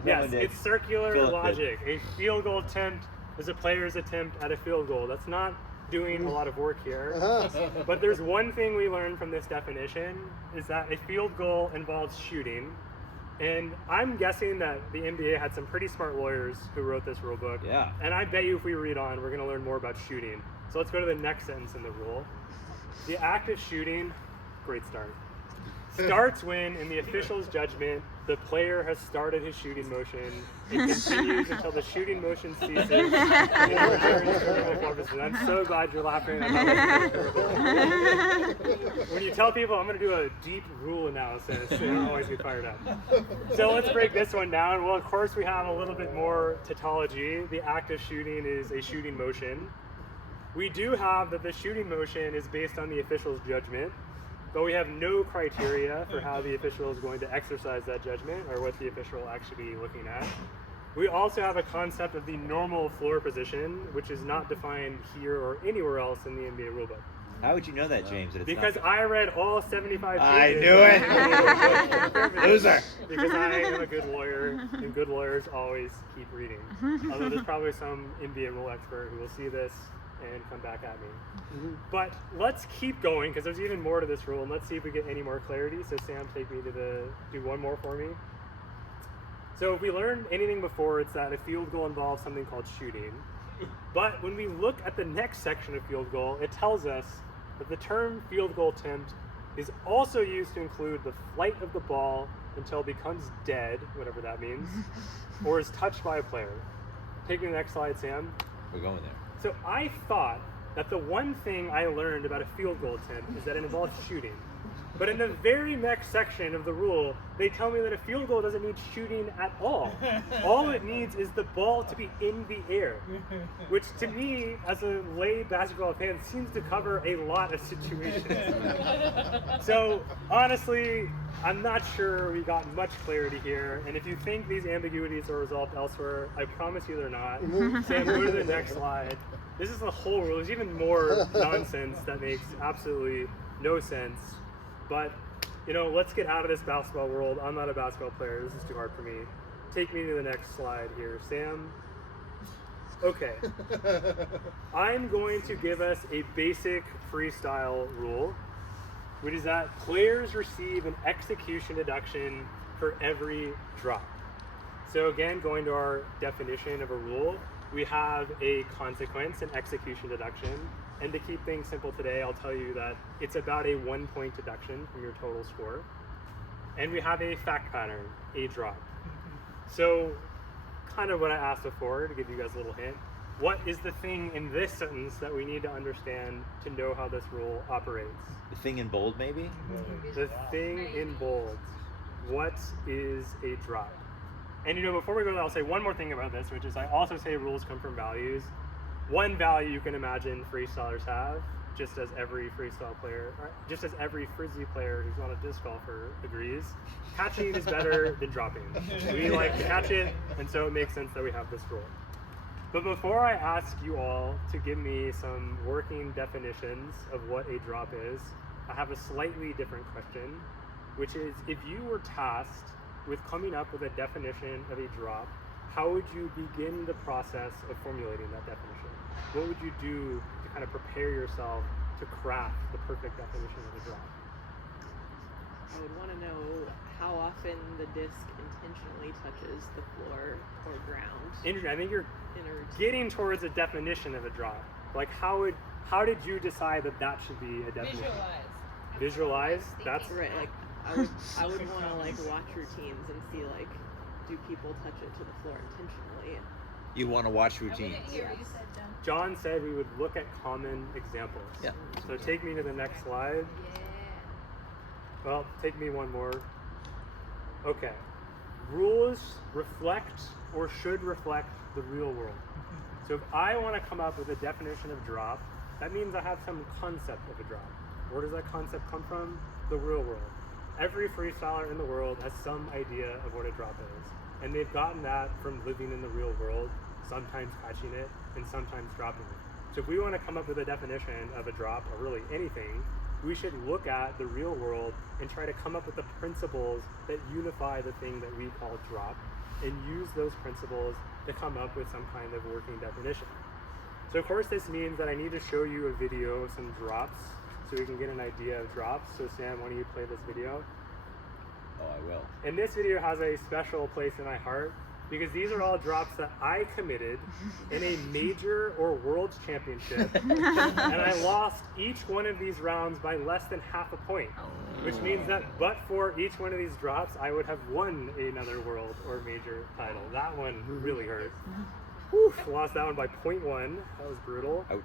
Yes, it's circular Philip logic. A field goal attempt is a player's attempt at a field goal. That's not doing a lot of work here. But there's one thing we learned from this definition, is that a field goal involves shooting. And I'm guessing that the NBA had some pretty smart lawyers who wrote this rule book. Yeah. And I bet you if we read on, we're going to learn more about shooting. So let's go to the next sentence in the rule. The act of shooting, great start, starts when, in the official's judgment, the player has started his shooting motion and continues until the shooting motion ceases and returns to normal purposes. I'm so glad you're laughing. When you tell people I'm going to do a deep rule analysis, they don't always get fired up. So let's break this one down. Well, of course, we have a little bit more tautology. The act of shooting is a shooting motion. We do have that the shooting motion is based on the official's judgment, but we have no criteria for how the official is going to exercise that judgment or what the official will actually be looking at. We also have a concept of the normal floor position, which is not defined here or anywhere else in the NBA rulebook. How would you know that, James? That it's Because not... I read all 75 pages. I knew it! Loser! Because I am a good lawyer, and good lawyers always keep reading. Although there's probably some NBA rule expert who will see this and come back at me. But let's keep going, because there's even more to this rule, and let's see if we get any more clarity. So Sam, take me to do one more for me. So if we learned anything before, it's that a field goal involves something called shooting. But when we look at the next section of field goal, it tells us that the term field goal attempt is also used to include the flight of the ball until it becomes dead, whatever that means, or is touched by a player. Take me to the next slide, Sam. We're going there. So I thought that the one thing I learned about a field goal attempt is that it involves shooting. But in the very next section of the rule, they tell me that a field goal doesn't need shooting at all. All it needs is the ball to be in the air, which to me, as a lay basketball fan, seems to cover a lot of situations. So honestly, I'm not sure we got much clarity here. And if you think these ambiguities are resolved elsewhere, I promise you they're not. Sam, go to the next slide. This is the whole rule. There's even more nonsense that makes absolutely no sense. But, you know, let's get out of this basketball world. I'm not a basketball player. This is too hard for me. Take me to the next slide here, Sam. Okay. I'm going to give us a basic freestyle rule, which is that players receive an execution deduction for every drop. So again, going to our definition of a rule, we have a consequence, an execution deduction. And to keep things simple today, I'll tell you that it's about a 1 point deduction from your total score. And we have a fact pattern, a drop. So kind of what I asked before, to give you guys a little hint. What is the thing in this sentence that we need to understand to know how this rule operates? The thing in bold, maybe? The thing in bold. What is a drop? And you know, before we go there, I'll say one more thing about this, which is I also say rules come from values. One value you can imagine freestylers have, just as every freestyle player, or just as every frisbee player who's not a disc golfer agrees, catching is better than dropping. We like to catch it, and so it makes sense that we have this rule. But before I ask you all to give me some working definitions of what a drop is, I have a slightly different question, which is, if you were tasked with coming up with a definition of a drop, how would you begin the process of formulating that definition? What would you do to kind of prepare yourself to craft the perfect definition of a drop? I would want to know how often the disc intentionally touches the floor or ground. I think you're getting towards a definition of a drop. Like how did you decide that should be a definition? Visualize? That's right. Like I would want to like watch routines and see like, do people touch it to the floor intentionally? You want to watch routines. John said we would look at common examples. Yeah. So take me to the next slide. Well, take me one more. Okay. Rules reflect or should reflect the real world. So if I want to come up with a definition of drop, that means I have some concept of a drop. Where does that concept come from? The real world. Every freestyler in the world has some idea of what a drop is. And they've gotten that from living in the real world, sometimes catching it and sometimes dropping it. So if we want to come up with a definition of a drop, or really anything, we should look at the real world and try to come up with the principles that unify the thing that we call drop. and use those principles to come up with some kind of working definition. So of course this means that I need to show you a video of some drops so we can get an idea of drops. So Sam, why don't you play this video? Oh, I will. And this video has a special place in my heart because these are all drops that I committed in a major or world championship, and I lost each one of these rounds by less than half a point, which means that but for each one of these drops, I would have won another world or major title. That one really hurt. Whew, lost that one by 0.1. That was brutal. Ouch.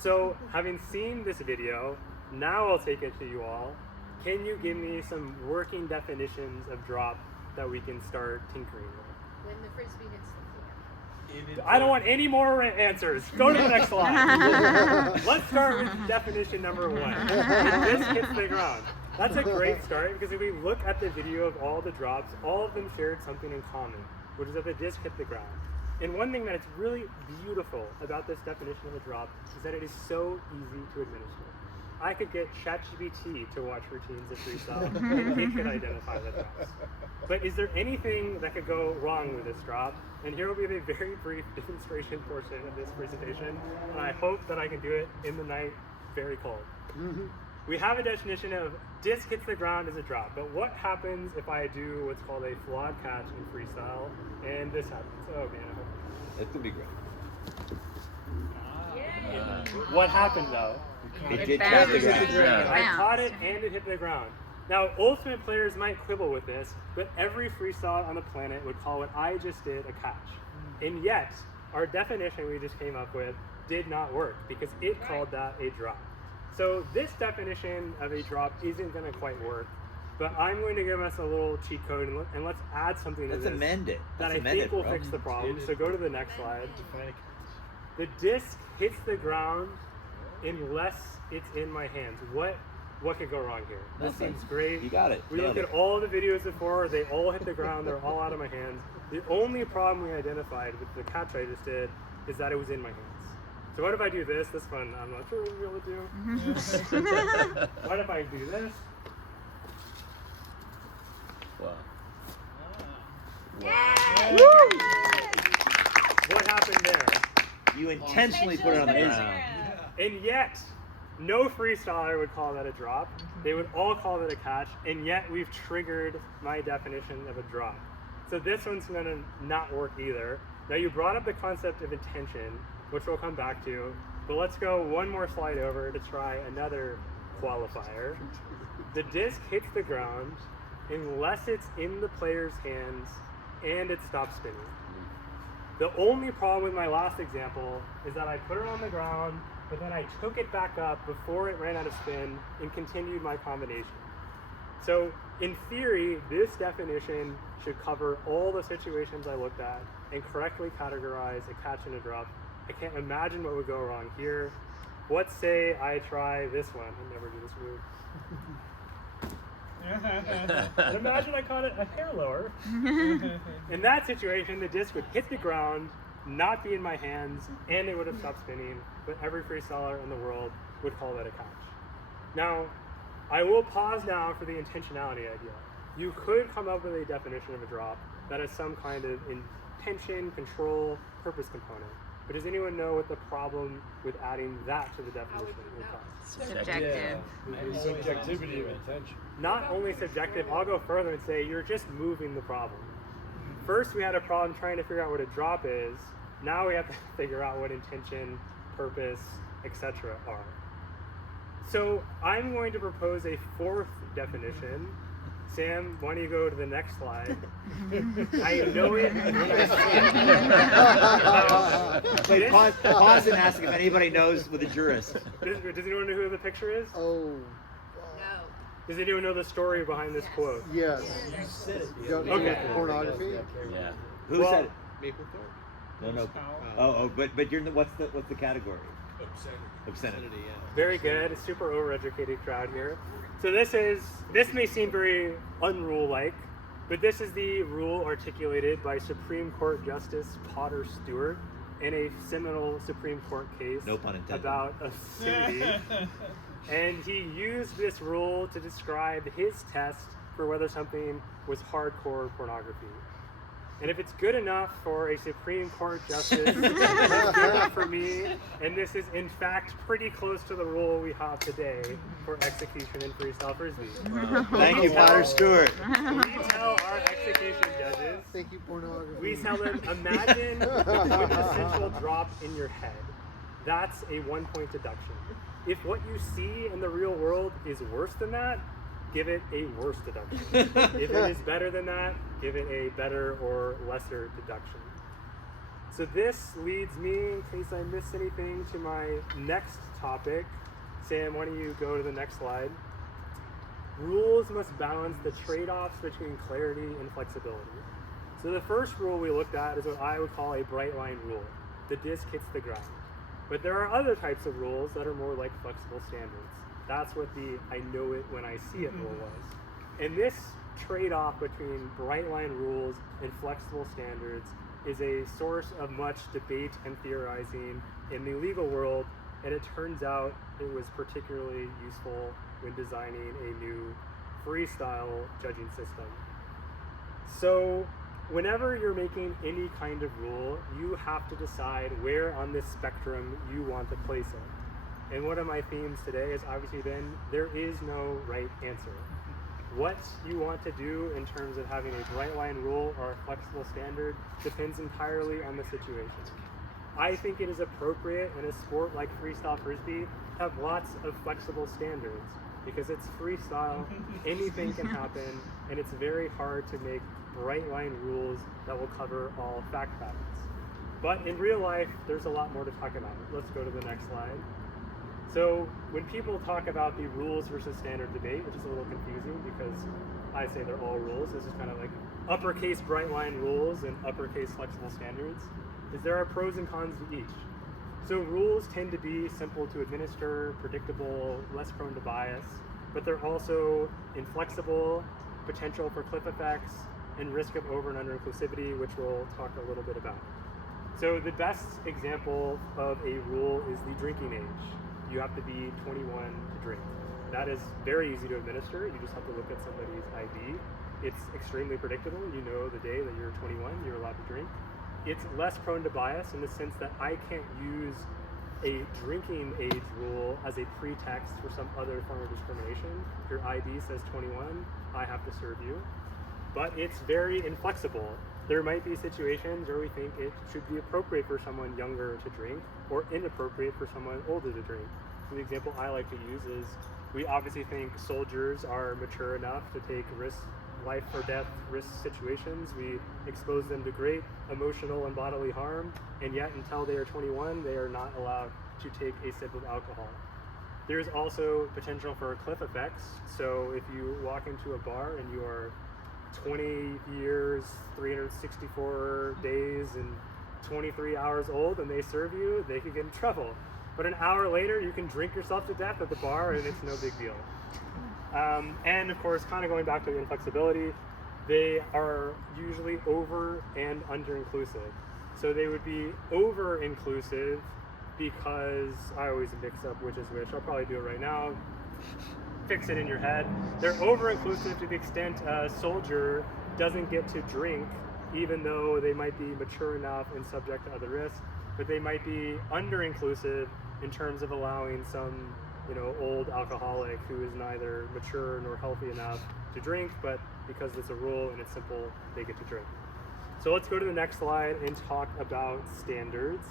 So, having seen this video, now I'll take it to you all. Can you give me some working definitions of drop that we can start tinkering with? When the frisbee hits the floor. I don't want any more answers. Go to the next slide. Let's start with definition number 1. This hits the ground. That's a great start because if we look at the video of all the drops, all of them shared something in common, which is that the disc hit the ground. And one thing that is really beautiful about this definition of a drop is that it is so easy to administer. I could get ChatGPT to watch routines of freestyle and it could identify the drops. But is there anything that could go wrong with this drop? And here will be the very brief demonstration portion of this presentation. And I hope that I can do it in the night, very cold. We have a definition of disc hits the ground as a drop, but what happens if I do what's called a flawed catch in freestyle, and this happens? Oh man, I hope That could be great. what happened though? It did hit the ground. I caught it and it hit the ground. Now, ultimate players might quibble with this, but every freestyle on the planet would call what I just did a catch. And yet, our definition we just came up with did not work because it called that a drop. So this definition of a drop isn't going to quite work, but I'm going to give us a little cheat code and let's add something to Let's this amend it. that Let's I amend think it, will bro. fix the problem. So go to the next slide. The disc hits the ground unless it's in my hands. What could go wrong here? This Nothing. seems great. You got it. We Nailed looked at it. all the videos before, they all hit the ground, they're all out of my hands. The only problem we identified with the catch I just did is that it was in my hands. So what if I do this? This one I'm not sure we'll be able to do. What if I do this? Wow. What happened there? You intentionally put it on the ground. And yet, no freestyler would call that a drop. They would all call it a catch, and yet we've triggered my definition of a drop. So this one's gonna not work either. Now you brought up the concept of intention, which we'll come back to, but let's go one more slide over to try another qualifier. The disc hits the ground unless it's in the player's hands and it stops spinning. The only problem with my last example is that I put it on the ground, but then I took it back up before it ran out of spin and continued my combination. So in theory, this definition should cover all the situations I looked at and correctly categorize a catch and a drop. I can't imagine what would go wrong here. Let's say I try this one. I'll never do this move. And imagine I caught it a hair lower. In that situation, the disc would hit the ground, not be in my hands, and it would have stopped spinning, but every freestyler in the world would call that a catch. Now, I will pause now for the intentionality idea. You could come up with a definition of a drop that has some kind of intention, control, purpose component. But does anyone know what the problem with adding that to the definition would cause? Subjective. The subjectivity of intention. Not only subjective, I'll go further and say you're just moving the problem. First, we had a problem trying to figure out what a drop is. Now we have to figure out what intention, purpose, etc. are. So I'm going to propose a fourth definition. Sam, why don't you go to the next slide? I know it when I see it. Wait, pause and ask if anybody knows with a jurist. Does anyone know who the picture is? Oh. Does anyone know the story behind this quote? Yes. You said it. Okay. Pornography? Yeah. Who said it? Maplethorpe? No. But you're what's the category? Obscenity. Yeah. Very good. Super overeducated crowd here. So this may seem very unrule-like, but this is the rule articulated by Supreme Court Justice Potter Stewart in a seminal Supreme Court case No pun intended. about obscenity. And he used this rule to describe his test for whether something was hardcore pornography. And if it's good enough for a Supreme Court justice, it's good enough for me. And this is, in fact, pretty close to the rule we have today for execution in freestyle frisbee. Thank you, Potter Stewart. We tell our execution judges, Thank you, pornography. we tell them, imagine the quintessential drop in your head. That's a 1-point deduction. If what you see in the real world is worse than that, give it a worse deduction. If it is better than that, give it a better or lesser deduction. So this leads me, in case I miss anything, to my next topic. Sam, why don't you go to the next slide? Rules must balance the trade-offs between clarity and flexibility. So the first rule we looked at is what I would call a bright line rule. The disc hits the ground. But there are other types of rules that are more like flexible standards. That's what the I know it when I see it rule was. And this trade-off between bright line rules and flexible standards is a source of much debate and theorizing in the legal world, and it turns out it was particularly useful when designing a new freestyle judging system. So whenever you're making any kind of rule, you have to decide where on this spectrum you want to place it. And one of my themes today has obviously been there is no right answer. What you want to do in terms of having a bright line rule or a flexible standard depends entirely on the situation. I think it is appropriate in a sport like freestyle frisbee to have lots of flexible standards because it's freestyle, anything can happen, and it's very hard to make bright line rules that will cover all fact patterns. But in real life, there's a lot more to talk about. Let's go to the next slide. So when people talk about the rules versus standard debate, which is a little confusing because I say they're all rules, this is kind of like uppercase bright line rules and uppercase flexible standards, is there are pros and cons to each. So rules tend to be simple to administer, predictable, less prone to bias, but they're also inflexible, potential for cliff effects, and risk of over and under inclusivity, which we'll talk a little bit about. So the best example of a rule is the drinking age. You have to be 21 to drink. That is very easy to administer. You just have to look at somebody's ID. It's extremely predictable. You know the day that you're 21, you're allowed to drink. It's less prone to bias in the sense that I can't use a drinking age rule as a pretext for some other form of discrimination. If your ID says 21, I have to serve you. But it's very inflexible. There might be situations where we think it should be appropriate for someone younger to drink or inappropriate for someone older to drink. So the example I like to use is we obviously think soldiers are mature enough to take risk, life or death risk situations. We expose them to great emotional and bodily harm, and yet until they are 21, they are not allowed to take a sip of alcohol. There's also potential for cliff effects. So if you walk into a bar and you are 20 years, 364 days, and 23 hours old, and they serve you, they could get in trouble. But an hour later, you can drink yourself to death at the bar, and it's no big deal. And of course, kind of going back to the inflexibility, they are usually over and under inclusive. So they would be over inclusive because I always mix up which is which. I'll probably do it right now. Fix it in your head. They're over-inclusive to the extent a soldier doesn't get to drink, even though they might be mature enough and subject to other risks, but they might be under-inclusive in terms of allowing some, old alcoholic who is neither mature nor healthy enough to drink, but because it's a rule and it's simple, they get to drink. So let's go to the next slide and talk about standards.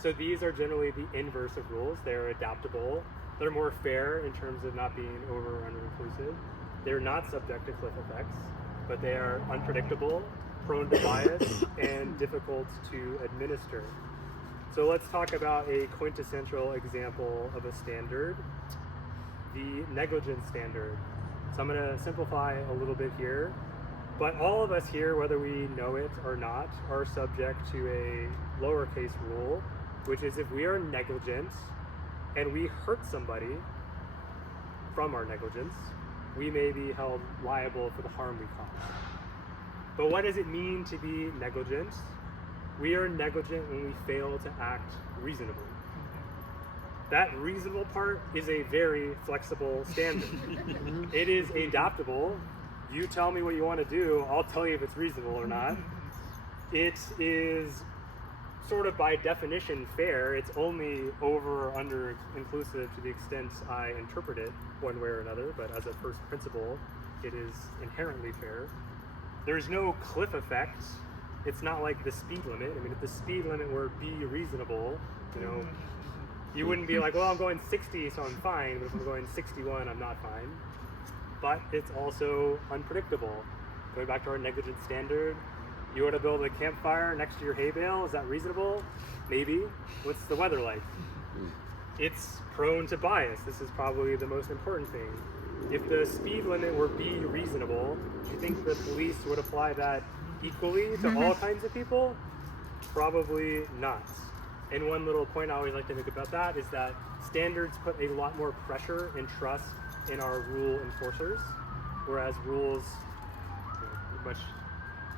So these are generally the inverse of rules. They're adaptable. They're more fair in terms of not being over or under inclusive. They're not subject to cliff effects, but they are unpredictable, prone to bias, and difficult to administer. So let's talk about a quintessential example of a standard, the negligence standard. So I'm going to simplify a little bit here, but all of us here, whether we know it or not, are subject to a lowercase rule, which is if we are negligent, and we hurt somebody from our negligence, we may be held liable for the harm we caused. But what does it mean to be negligent? We are negligent when we fail to act reasonably. That reasonable part is a very flexible standard. It is adaptable. You tell me what you want to do, I'll tell you if it's reasonable or not. It is sort of by definition fair. It's only over or under inclusive to the extent I interpret it one way or another, but as a first principle, it is inherently fair. There's no cliff effect. It's not like the speed limit. I mean, if the speed limit were be reasonable, you wouldn't be like, well, I'm going 60, so I'm fine, but if I'm going 61, I'm not fine. But it's also unpredictable. Going back to our negligence standard, you want to build a campfire next to your hay bale, is that reasonable? Maybe. What's the weather like? It's prone to bias. This is probably the most important thing. If the speed limit were be reasonable, do you think the police would apply that equally to all kinds of people? Probably not. And one little point I always like to make about that is that standards put a lot more pressure and trust in our rule enforcers, whereas rules are much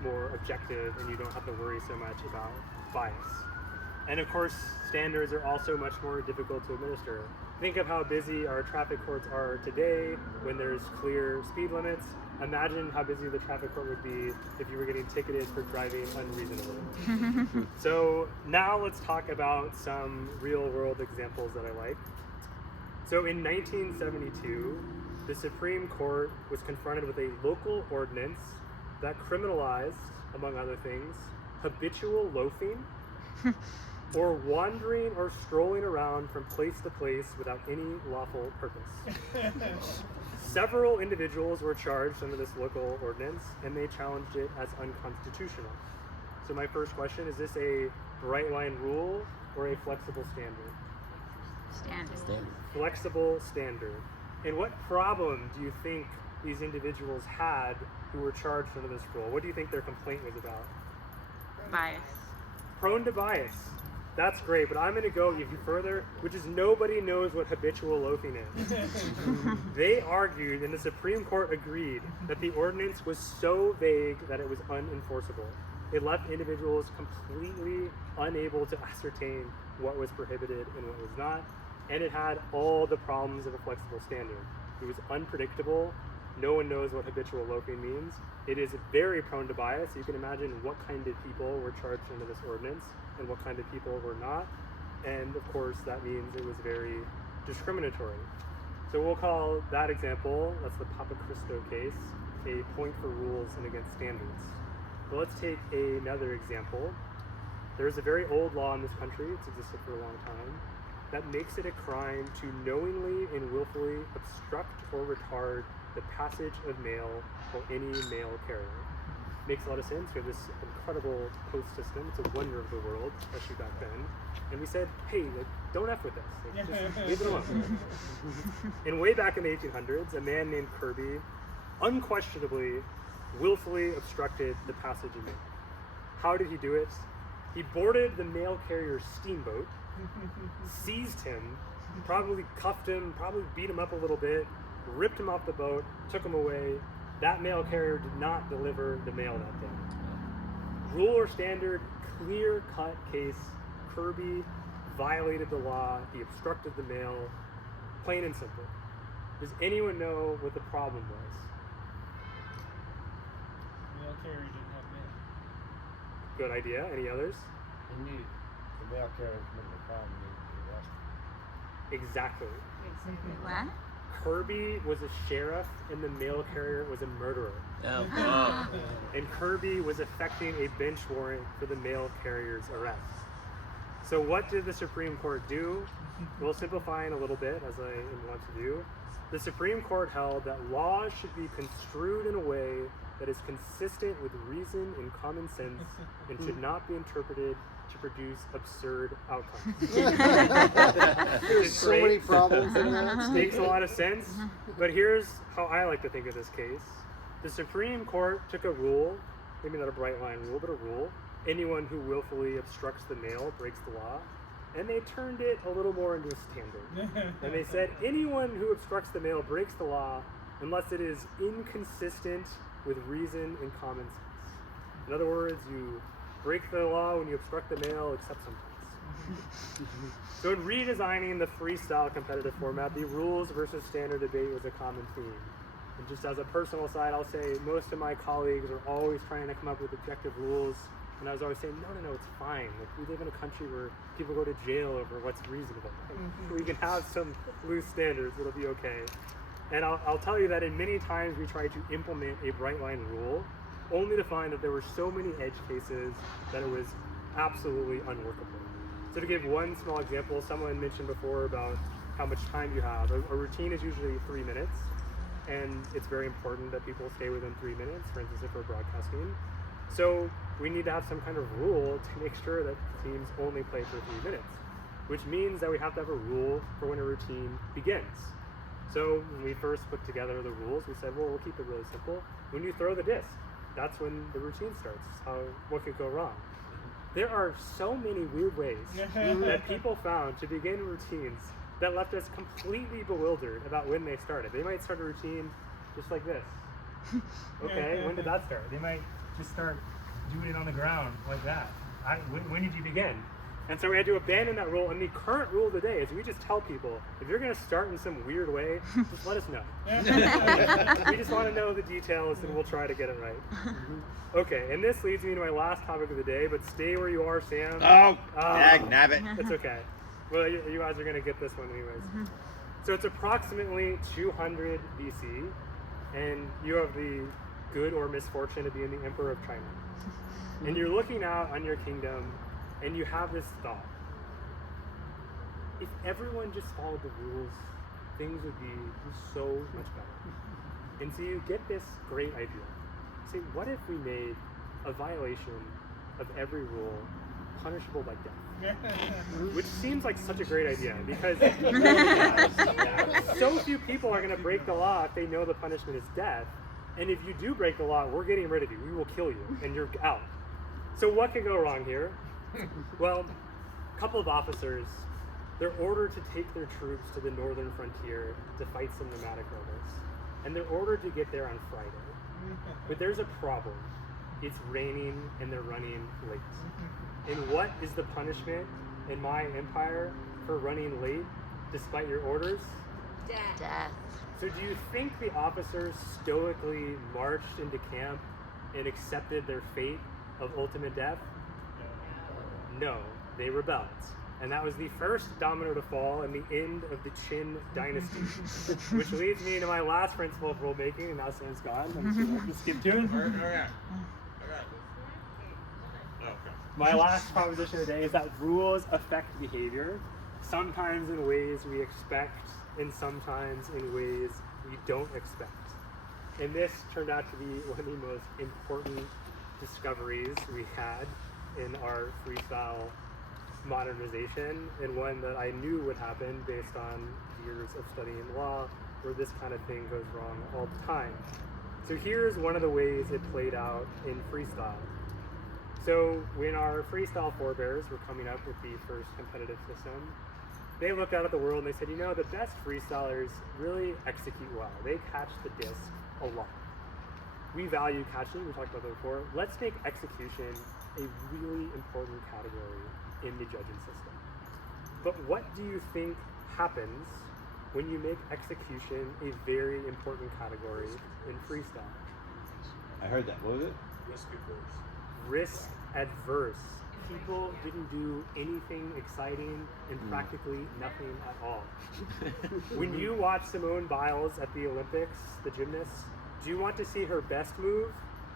more objective and you don't have to worry so much about bias. And of course, standards are also much more difficult to administer. Think of how busy our traffic courts are today when there's clear speed limits. Imagine how busy the traffic court would be if you were getting ticketed for driving unreasonably. So now let's talk about some real world examples that I like. So in 1972, the Supreme Court was confronted with a local ordinance that criminalized, among other things, habitual loafing or wandering or strolling around from place to place without any lawful purpose. Several individuals were charged under this local ordinance, and they challenged it as unconstitutional. So my first question, is this a bright line rule or a flexible standard? Standard. Flexible standard. And what problem do you think these individuals had who were charged under this rule? What do you think their complaint was about? Bias. Prone to bias. That's great, but I'm going to go even further, which is nobody knows what habitual loafing is. They argued, and the Supreme Court agreed, that the ordinance was so vague that it was unenforceable. It left individuals completely unable to ascertain what was prohibited and what was not, and it had all the problems of a flexible standard. It was unpredictable. No one knows what habitual loafing means. It is very prone to bias. You can imagine what kind of people were charged under this ordinance and what kind of people were not. And of course, that means it was very discriminatory. So we'll call that example, that's the Papa Cristo case, a point for rules and against standards. But let's take another example. There's a very old law in this country, it's existed for a long time, that makes it a crime to knowingly and willfully obstruct or retard the passage of mail or any mail carrier. Makes a lot of sense. We have this incredible post system. It's a wonder of the world, especially back then. And we said, hey, don't F with this. Just leave it alone. And way back in the 1800s, a man named Kirby unquestionably, willfully obstructed the passage of mail. How did he do it? He boarded the mail carrier's steamboat, seized him, probably cuffed him, probably beat him up a little bit, ripped him off the boat, took him away. That mail carrier did not deliver the mail that day. Rule or standard, clear-cut case. Kirby violated the law. He obstructed the mail. Plain and simple. Does anyone know what the problem was? Mail carrier didn't have mail. Good idea. Any others? They knew the mail carrier committed a crime and needed to be arrested. Exactly. What? Kirby was a sheriff and the mail carrier was a murderer. Oh, wow. And Kirby was effecting a bench warrant for the mail carrier's arrest. So what did the Supreme Court do? Well, simplifying a little bit, as I want to do, the Supreme Court held that laws should be construed in a way that is consistent with reason and common sense and should not be interpreted to produce absurd outcomes. There's so many problems in that. Makes a lot of sense, but here's how I like to think of this case. The Supreme Court took a rule, maybe not a bright line rule, but a rule. Anyone who willfully obstructs the mail breaks the law. And they turned it a little more into a standard. And they said anyone who obstructs the mail breaks the law unless it is inconsistent with reason and common sense. In other words, you break the law when you obstruct the mail, except sometimes. So in redesigning the freestyle competitive format, the rules versus standard debate was a common theme. And just as a personal side, I'll say most of my colleagues are always trying to come up with objective rules. And I was always saying, no, it's fine. Like, we live in a country where people go to jail over what's reasonable. We can have some loose standards, it'll be okay. And I'll tell you that in many times we tried to implement a bright line rule, only to find that there were so many edge cases that it was absolutely unworkable. So to give one small example, someone mentioned before about how much time you have. A routine is usually 3 minutes, and it's very important that people stay within 3 minutes, for instance, if we're broadcasting. So we need to have some kind of rule to make sure that teams only play for 3 minutes, which means that we have to have a rule for when a routine begins. So when we first put together the rules, we said, well, we'll keep it really simple. When you throw the disc, that's when the routine starts. What could go wrong? There are so many weird ways that people found to begin routines that left us completely bewildered about when they started. They might start a routine just like this. Okay, when did that start? They might just start doing it on the ground like that. When did you begin? And so we had to abandon that rule, and the current rule of the day is we just tell people, if you're going to start in some weird way, just let us know. We just want to know the details, and we'll try to get it right. Okay, and this leads me to my last topic of the day, but stay where you are, Sam. Oh, nabbit. It's okay. Well, you guys are going to get this one anyways. So it's approximately 200 BC, and you have the good or misfortune of being the emperor of China. And you're looking out on your kingdom, and you have this thought. If everyone just followed the rules, things would be so much better. And so you get this great idea. Say, what if we made a violation of every rule punishable by death? Which seems like such a great idea, because so few people are going to break the law if they know the punishment is death. And if you do break the law, we're getting rid of you. We will kill you, and you're out. So what could go wrong here? Well, a couple of officers, they're ordered to take their troops to the northern frontier to fight some nomadic rovers. And they're ordered to get there on Friday. But there's a problem. It's raining and they're running late. And what is the punishment in my empire for running late despite your orders? Death. So do you think the officers stoically marched into camp and accepted their fate of ultimate death? No, they rebelled. And that was the first domino to fall and the end of the Qin dynasty. Which leads me to my last principle of rule making, and now Sam's gone. I'm just going to skip to it. My last proposition today is that rules affect behavior, sometimes in ways we expect, and sometimes in ways we don't expect. And this turned out to be one of the most important discoveries we had in our freestyle modernization, and one that I knew would happen based on years of studying law, where this kind of thing goes wrong all the time. So here's one of the ways it played out in freestyle. So when our freestyle forebears were coming up with the first competitive system, they looked out at the world and they said, you know, the best freestylers really execute well. They catch the disc a lot. We value catching, we talked about that before. Let's make execution a really important category in the judging system. But what do you think happens when you make execution a very important category in freestyle? I heard that. What was it? Risk averse. Risk adverse. People didn't do anything exciting and practically nothing at all. When you watch Simone Biles at the Olympics, the gymnast, do you want to see her best move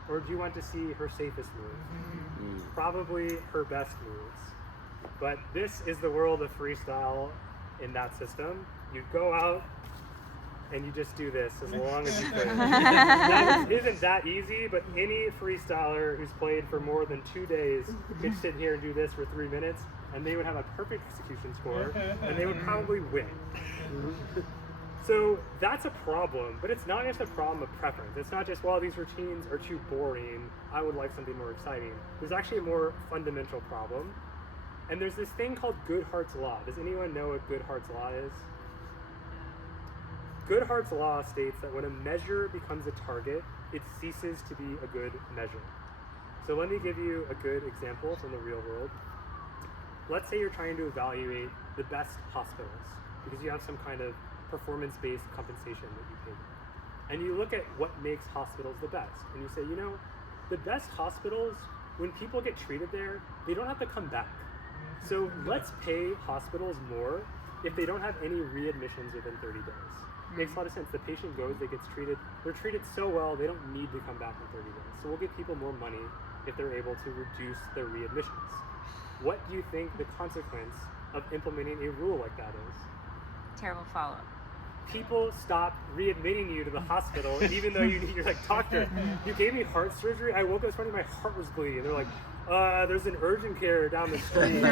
or do you want to see her safest move? Probably her best moves. But this is the world of freestyle in that system. You go out and you just do this as long as you could. That isn't that easy, but any freestyler who's played for more than 2 days could sit here and do this for 3 minutes, and they would have a perfect execution score, and they would probably win. So that's a problem, but it's not just a problem of preference. It's not just, well, these routines are too boring, I would like something more exciting. There's actually a more fundamental problem, and there's this thing called Goodhart's Law. Does anyone know what Goodhart's Law is? Goodhart's Law states that when a measure becomes a target, it ceases to be a good measure. So let me give you a good example from the real world. Let's say you're trying to evaluate the best hospitals because you have some kind of performance-based compensation that you pay them. and you look at what makes hospitals the best, and you say, you know, the best hospitals, when people get treated there, they don't have to come back. So let's pay hospitals more if they don't have any readmissions within 30 days. Makes a lot of sense. The patient goes, they gets treated, they're treated so well, they don't need to come back in 30 days. So we'll give people more money if they're able to reduce their readmissions. What do you think the consequence of implementing a rule like that is? Terrible follow-up. People stop readmitting you to the hospital, even though you're like, doctor, you gave me heart surgery. I woke up this morning, my heart was bleeding. They're like, there's an urgent care down the street.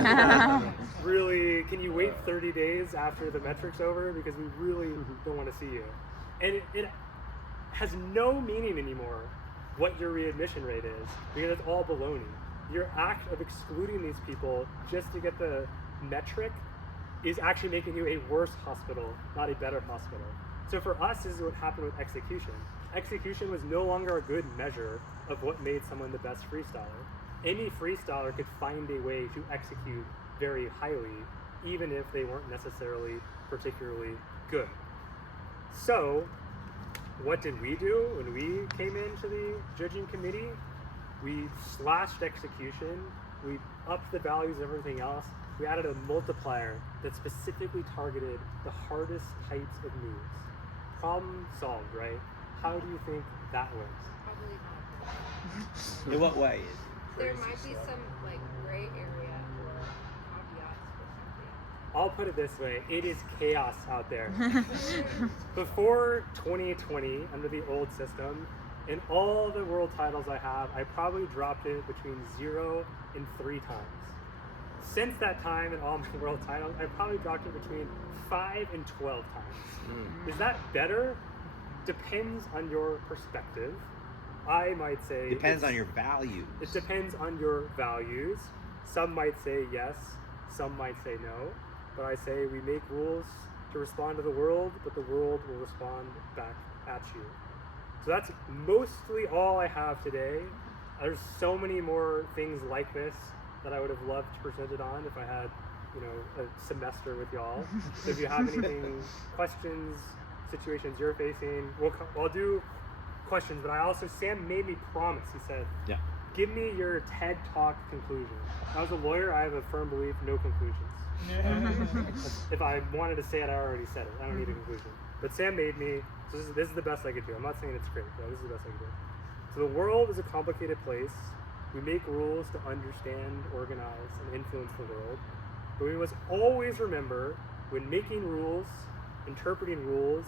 Really, can you wait 30 days after the metric's over? Because we really don't want to see you. And it has no meaning anymore what your readmission rate is, because it's all baloney. Your act of excluding these people just to get the metric is actually making you a worse hospital, not a better hospital. So for us, this is what happened with execution. Execution was no longer a good measure of what made someone the best freestyler. Any freestyler could find a way to execute very highly, even if they weren't necessarily particularly good. So what did we do when we came into the judging committee? We slashed execution, we upped the values of everything else. We added a multiplier that specifically targeted the hardest types of moves. Problem solved, right? How do you think that works? Probably not. In what way? There might be some like gray area or caveats or something. I'll put it this way, it is chaos out there. Before 2020, under the old system, in all the world titles I have, I probably dropped it between 0 and 3 times. Since that time in all my world titles, I probably dropped it between 5 and 12 times. Is that better? Depends on your perspective. I might say Depends on your values. It depends on your values. Some might say yes, some might say no. But I say we make rules to respond to the world, but the world will respond back at you. So that's mostly all I have today. There's so many more things like this that I would have loved to present it on if I had, you know, a semester with y'all. So if you have anything, questions, situations you're facing, I'll do questions, but Sam made me promise. He said, yeah, give me your TED Talk conclusion. I was a lawyer, I have a firm belief, no conclusions. If I wanted to say it, I already said it. I don't need a conclusion. But Sam made me, so this is the best I could do. I'm not saying it's great, but this is the best I could do. So the world is a complicated place. We make rules to understand, organize, and influence the world. But we must always remember, when making rules, interpreting rules,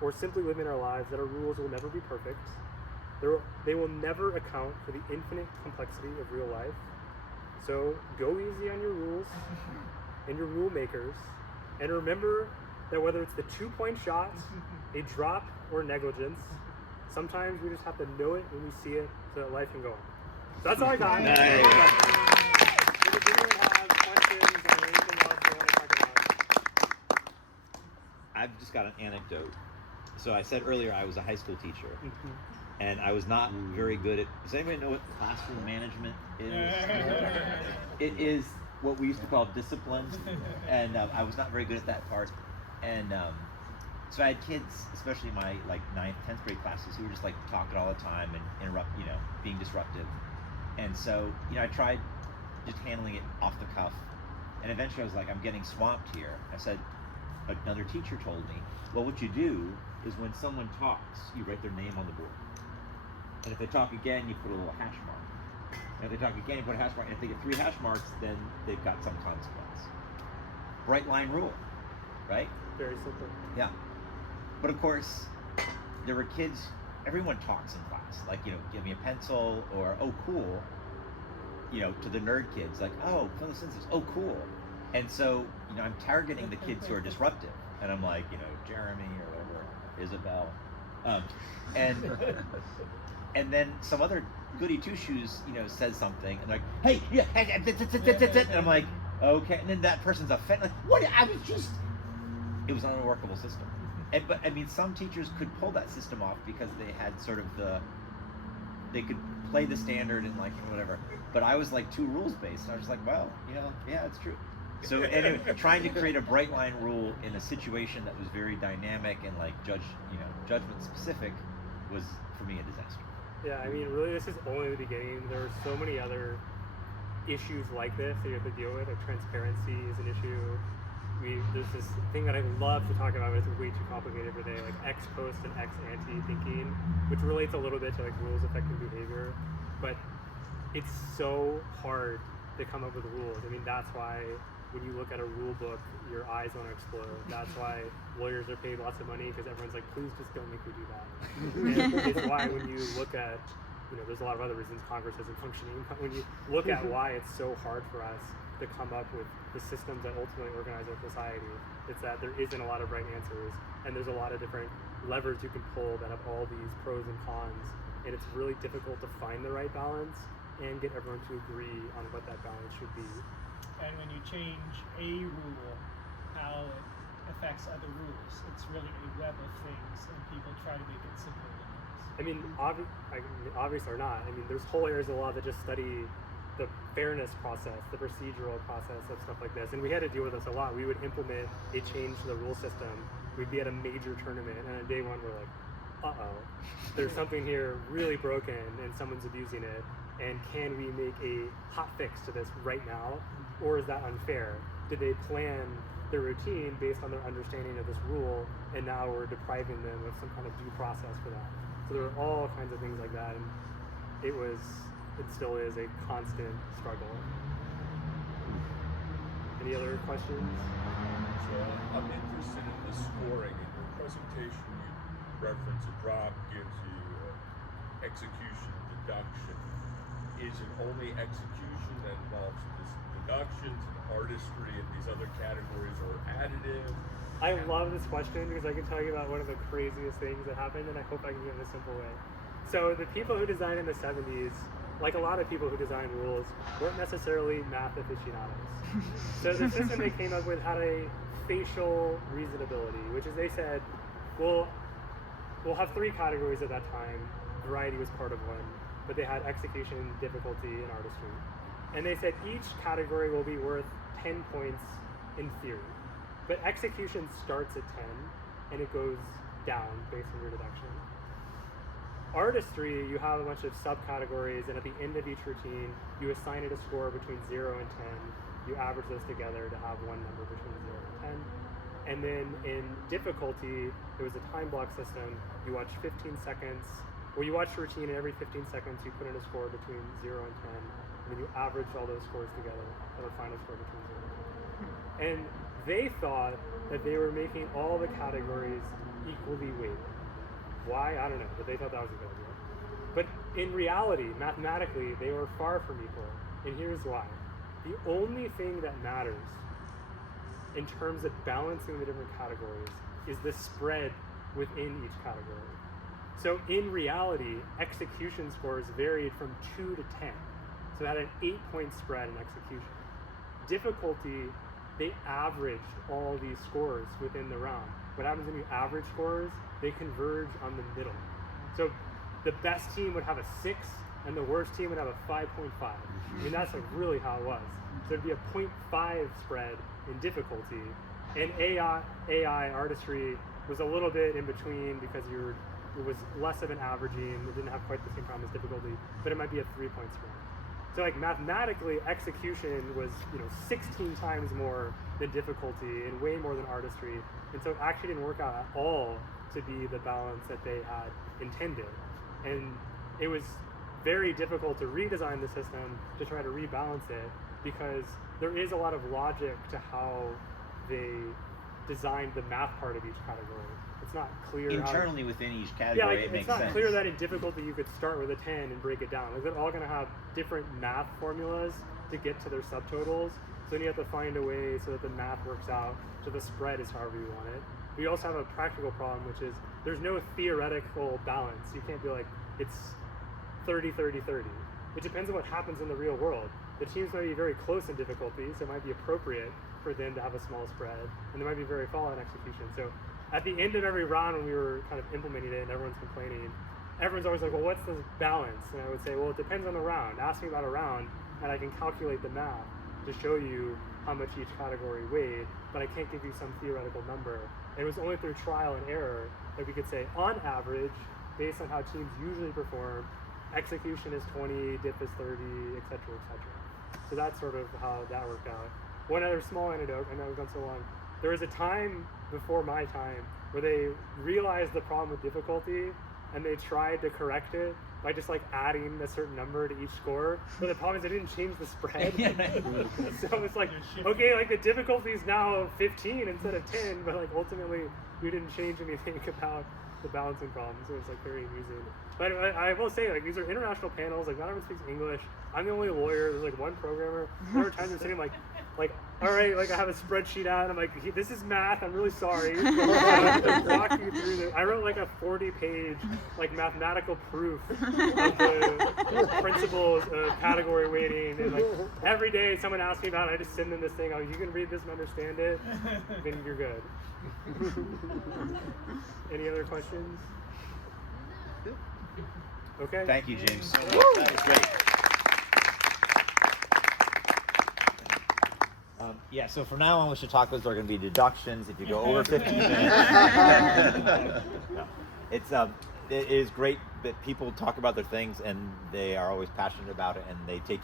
or simply living our lives, that our rules will never be perfect. They will never account for the infinite complexity of real life. So go easy on your rules and your rule makers, and remember that whether it's the 2-point shot, a drop, or negligence, sometimes we just have to know it when we see it so that life can go on. So that's all I got. Nice. Does anyone have questions or anything else they want to talk about? I've just got an anecdote. So I said earlier I was a high school teacher, and I was not very good at. Does anybody know what classroom management is? It is what we used to call discipline, and I was not very good at that part. And so I had kids, especially my like 9th, 10th grade classes, who were just like talking all the time and being disruptive. And so, I tried just handling it off the cuff, and eventually I was like, I'm getting swamped here. I said, another teacher told me, well, what you do is when someone talks, you write their name on the board. And if they talk again, you put a little hash mark. And if they talk again, you put a hash mark. And if they get 3 hash marks, then they've got some consequence. Bright line rule, right? Very simple. Yeah. But of course, there were kids, everyone talks in class. Like, give me a pencil, or, oh, cool. To the nerd kids, like, oh, photosynthesis, oh, cool. And so, I'm targeting the kids who are disruptive. And I'm like, Jeremy or whatever, Isabel. And then some other goody two-shoes, says something, and like, hey, yeah, and I'm like, okay. And then that person's offended. Like, what? It was an unworkable system. But some teachers could pull that system off because they had sort of they could play the standard and like whatever. But I was like too rules based, and I was just like, well, yeah, it's true. So anyway, trying to create a bright line rule in a situation that was very dynamic and like judgment specific was for me a disaster. Yeah, I mean, really, this is only the beginning. There are so many other issues like this that you have to deal with. Like transparency is an issue. There's this thing that I love to talk about, but it's way too complicated for today, like ex post and ex ante thinking, which relates a little bit to like rules affecting behavior. But it's so hard to come up with rules. I mean, that's why when you look at a rule book, your eyes want to explode. That's why lawyers are paid lots of money, because everyone's like, please just don't make me do that. And it's why when you look at, there's a lot of other reasons Congress isn't functioning, but when you look at why it's so hard for us to come up with the systems that ultimately organize our society, it's that there isn't a lot of right answers, and there's a lot of different levers you can pull that have all these pros and cons, and it's really difficult to find the right balance and get everyone to agree on what that balance should be. And when you change a rule, how it affects other rules, it's really a web of things, and people try to make it simpler than this. I mean, obvious or not, I mean, there's whole areas of law that just study the fairness process, the procedural process of stuff like this, and we had to deal with this a lot. We would implement a change to the rule system. We'd be at a major tournament, and on day one we're like, uh-oh, there's something here really broken, and someone's abusing it, and can we make a hot fix to this right now, or is that unfair? Did they plan their routine based on their understanding of this rule, and now we're depriving them of some kind of due process for that? So there are all kinds of things like that, and it still is a constant struggle. Any other questions? So I'm interested in the scoring. In your presentation, you reference a drop gives you execution, deduction. Is it only execution that involves deductions and artistry and these other categories, or additive? I love this question because I can tell you about one of the craziest things that happened, and I hope I can give it in a simple way. So the people who designed in the 70s, like a lot of people who design rules, weren't necessarily math aficionados. So the system they came up with had a facial reasonability, which is they said, we'll have 3 categories at that time. Variety was part of one, but they had execution, difficulty, and artistry. And they said each category will be worth 10 points in theory. But execution starts at 10, and it goes down based on your deduction. Artistry, you have a bunch of subcategories, and at the end of each routine, you assign it a score between 0 and 10. You average those together to have one number between 0 and 10. And then in difficulty, it was a time block system. You watch 15 seconds, well, you watch the routine, and every 15 seconds you put in a score between 0 and 10, and then you average all those scores together, and a final score between 0 and 10. And they thought that they were making all the categories equally weighted. Why? I don't know, but they thought that was a good idea. But in reality, mathematically, they were far from equal, and here's why. The only thing that matters in terms of balancing the different categories is the spread within each category. So in reality, execution scores varied from 2 to 10. So that had an 8-point spread in execution. Difficulty, they averaged all these scores within the round. What happens when you average scores? They converge on the middle. So the best team would have a 6, and the worst team would have a 5.5. I mean, that's like really how it was. So it'd be a 0.5 spread in difficulty, and AI artistry was a little bit in between because it was less of an averaging. It didn't have quite the same problem as difficulty, but it might be a 3-point spread. So like mathematically, execution was 16 times more than difficulty and way more than artistry, and so it actually didn't work out at all to be the balance that they had intended. And it was very difficult to redesign the system to try to rebalance it, because there is a lot of logic to how they designed the math part of each category. It's not clear internally within each category. It makes sense. It's not clear that in difficulty you could start with a 10 and break it down. Like they're all going to have different math formulas to get to their subtotals. So then you have to find a way so that the math works out, so the spread is however you want it. We also have a practical problem, which is there's no theoretical balance. You can't be like, it's 30-30-30. It depends on what happens in the real world. The teams might be very close in difficulty, so it might be appropriate for them to have a small spread, and there might be very fallout in execution. So at the end of every round, when we were kind of implementing it and everyone's complaining, everyone's always like, well, what's the balance? And I would say, well, it depends on the round. Ask me about a round, and I can calculate the math. to show you how much each category weighed, but I can't give you some theoretical number. And it was only through trial and error that we could say, on average, based on how teams usually perform, execution is 20, dip is 30, etc., etc. So that's sort of how that worked out. One other small anecdote, I know we've gone so long. There was a time before my time where they realized the problem with difficulty and they tried to correct it by just like adding a certain number to each score. But the problem is they didn't change the spread. So it's like, okay, like the difficulty is now 15 instead of 10, but like ultimately we didn't change anything about the balancing problem. So it's like very amusing. But I will say, like, these are international panels, like not everyone speaks English. I'm the only lawyer, there's like one programmer. There are times I'm sitting like, all right, like I have a spreadsheet out, and I'm like, this is math, I'm really sorry. I walk you through this. I wrote like a 40-page like mathematical proof of the principles of category weighting, and like every day someone asks me about it, I just send them this thing, you can read this and understand it, then you're good. Any other questions? Okay. Thank you, James. That was great. Yeah, so from now on with Chautauquas, there are going to be deductions if you go over 15 minutes. No. It is great that people talk about their things and they are always passionate about it, and they take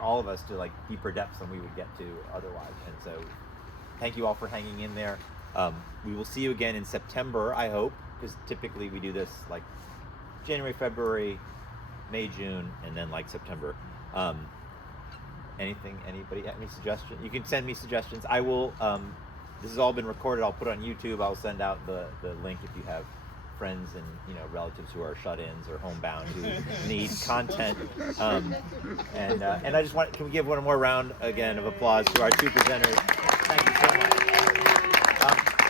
all of us to like deeper depths than we would get to otherwise. And so thank you all for hanging in there. We will see you again in September, I hope, because typically we do this like January, May, June, and then like September. Anybody have any suggestions? You can send me suggestions. I will, this has all been recorded. I'll put it on YouTube. I'll send out the link if you have friends and relatives who are shut-ins or homebound who need content. And I just can we give one more round again of applause to our two presenters. Thank you so much.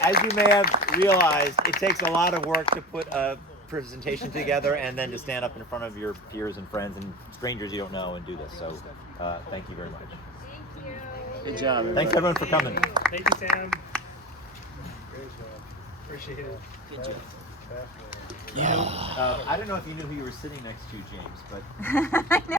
As you may have realized, it takes a lot of work to put a presentation together and then to stand up in front of your peers and friends and strangers you don't know and do this. So thank you very much. Thank you. Good job, everybody. Thanks everyone for coming. Thank you, Sam. Great job. Appreciate it. Good job. I don't know if you knew who you were sitting next to, James, but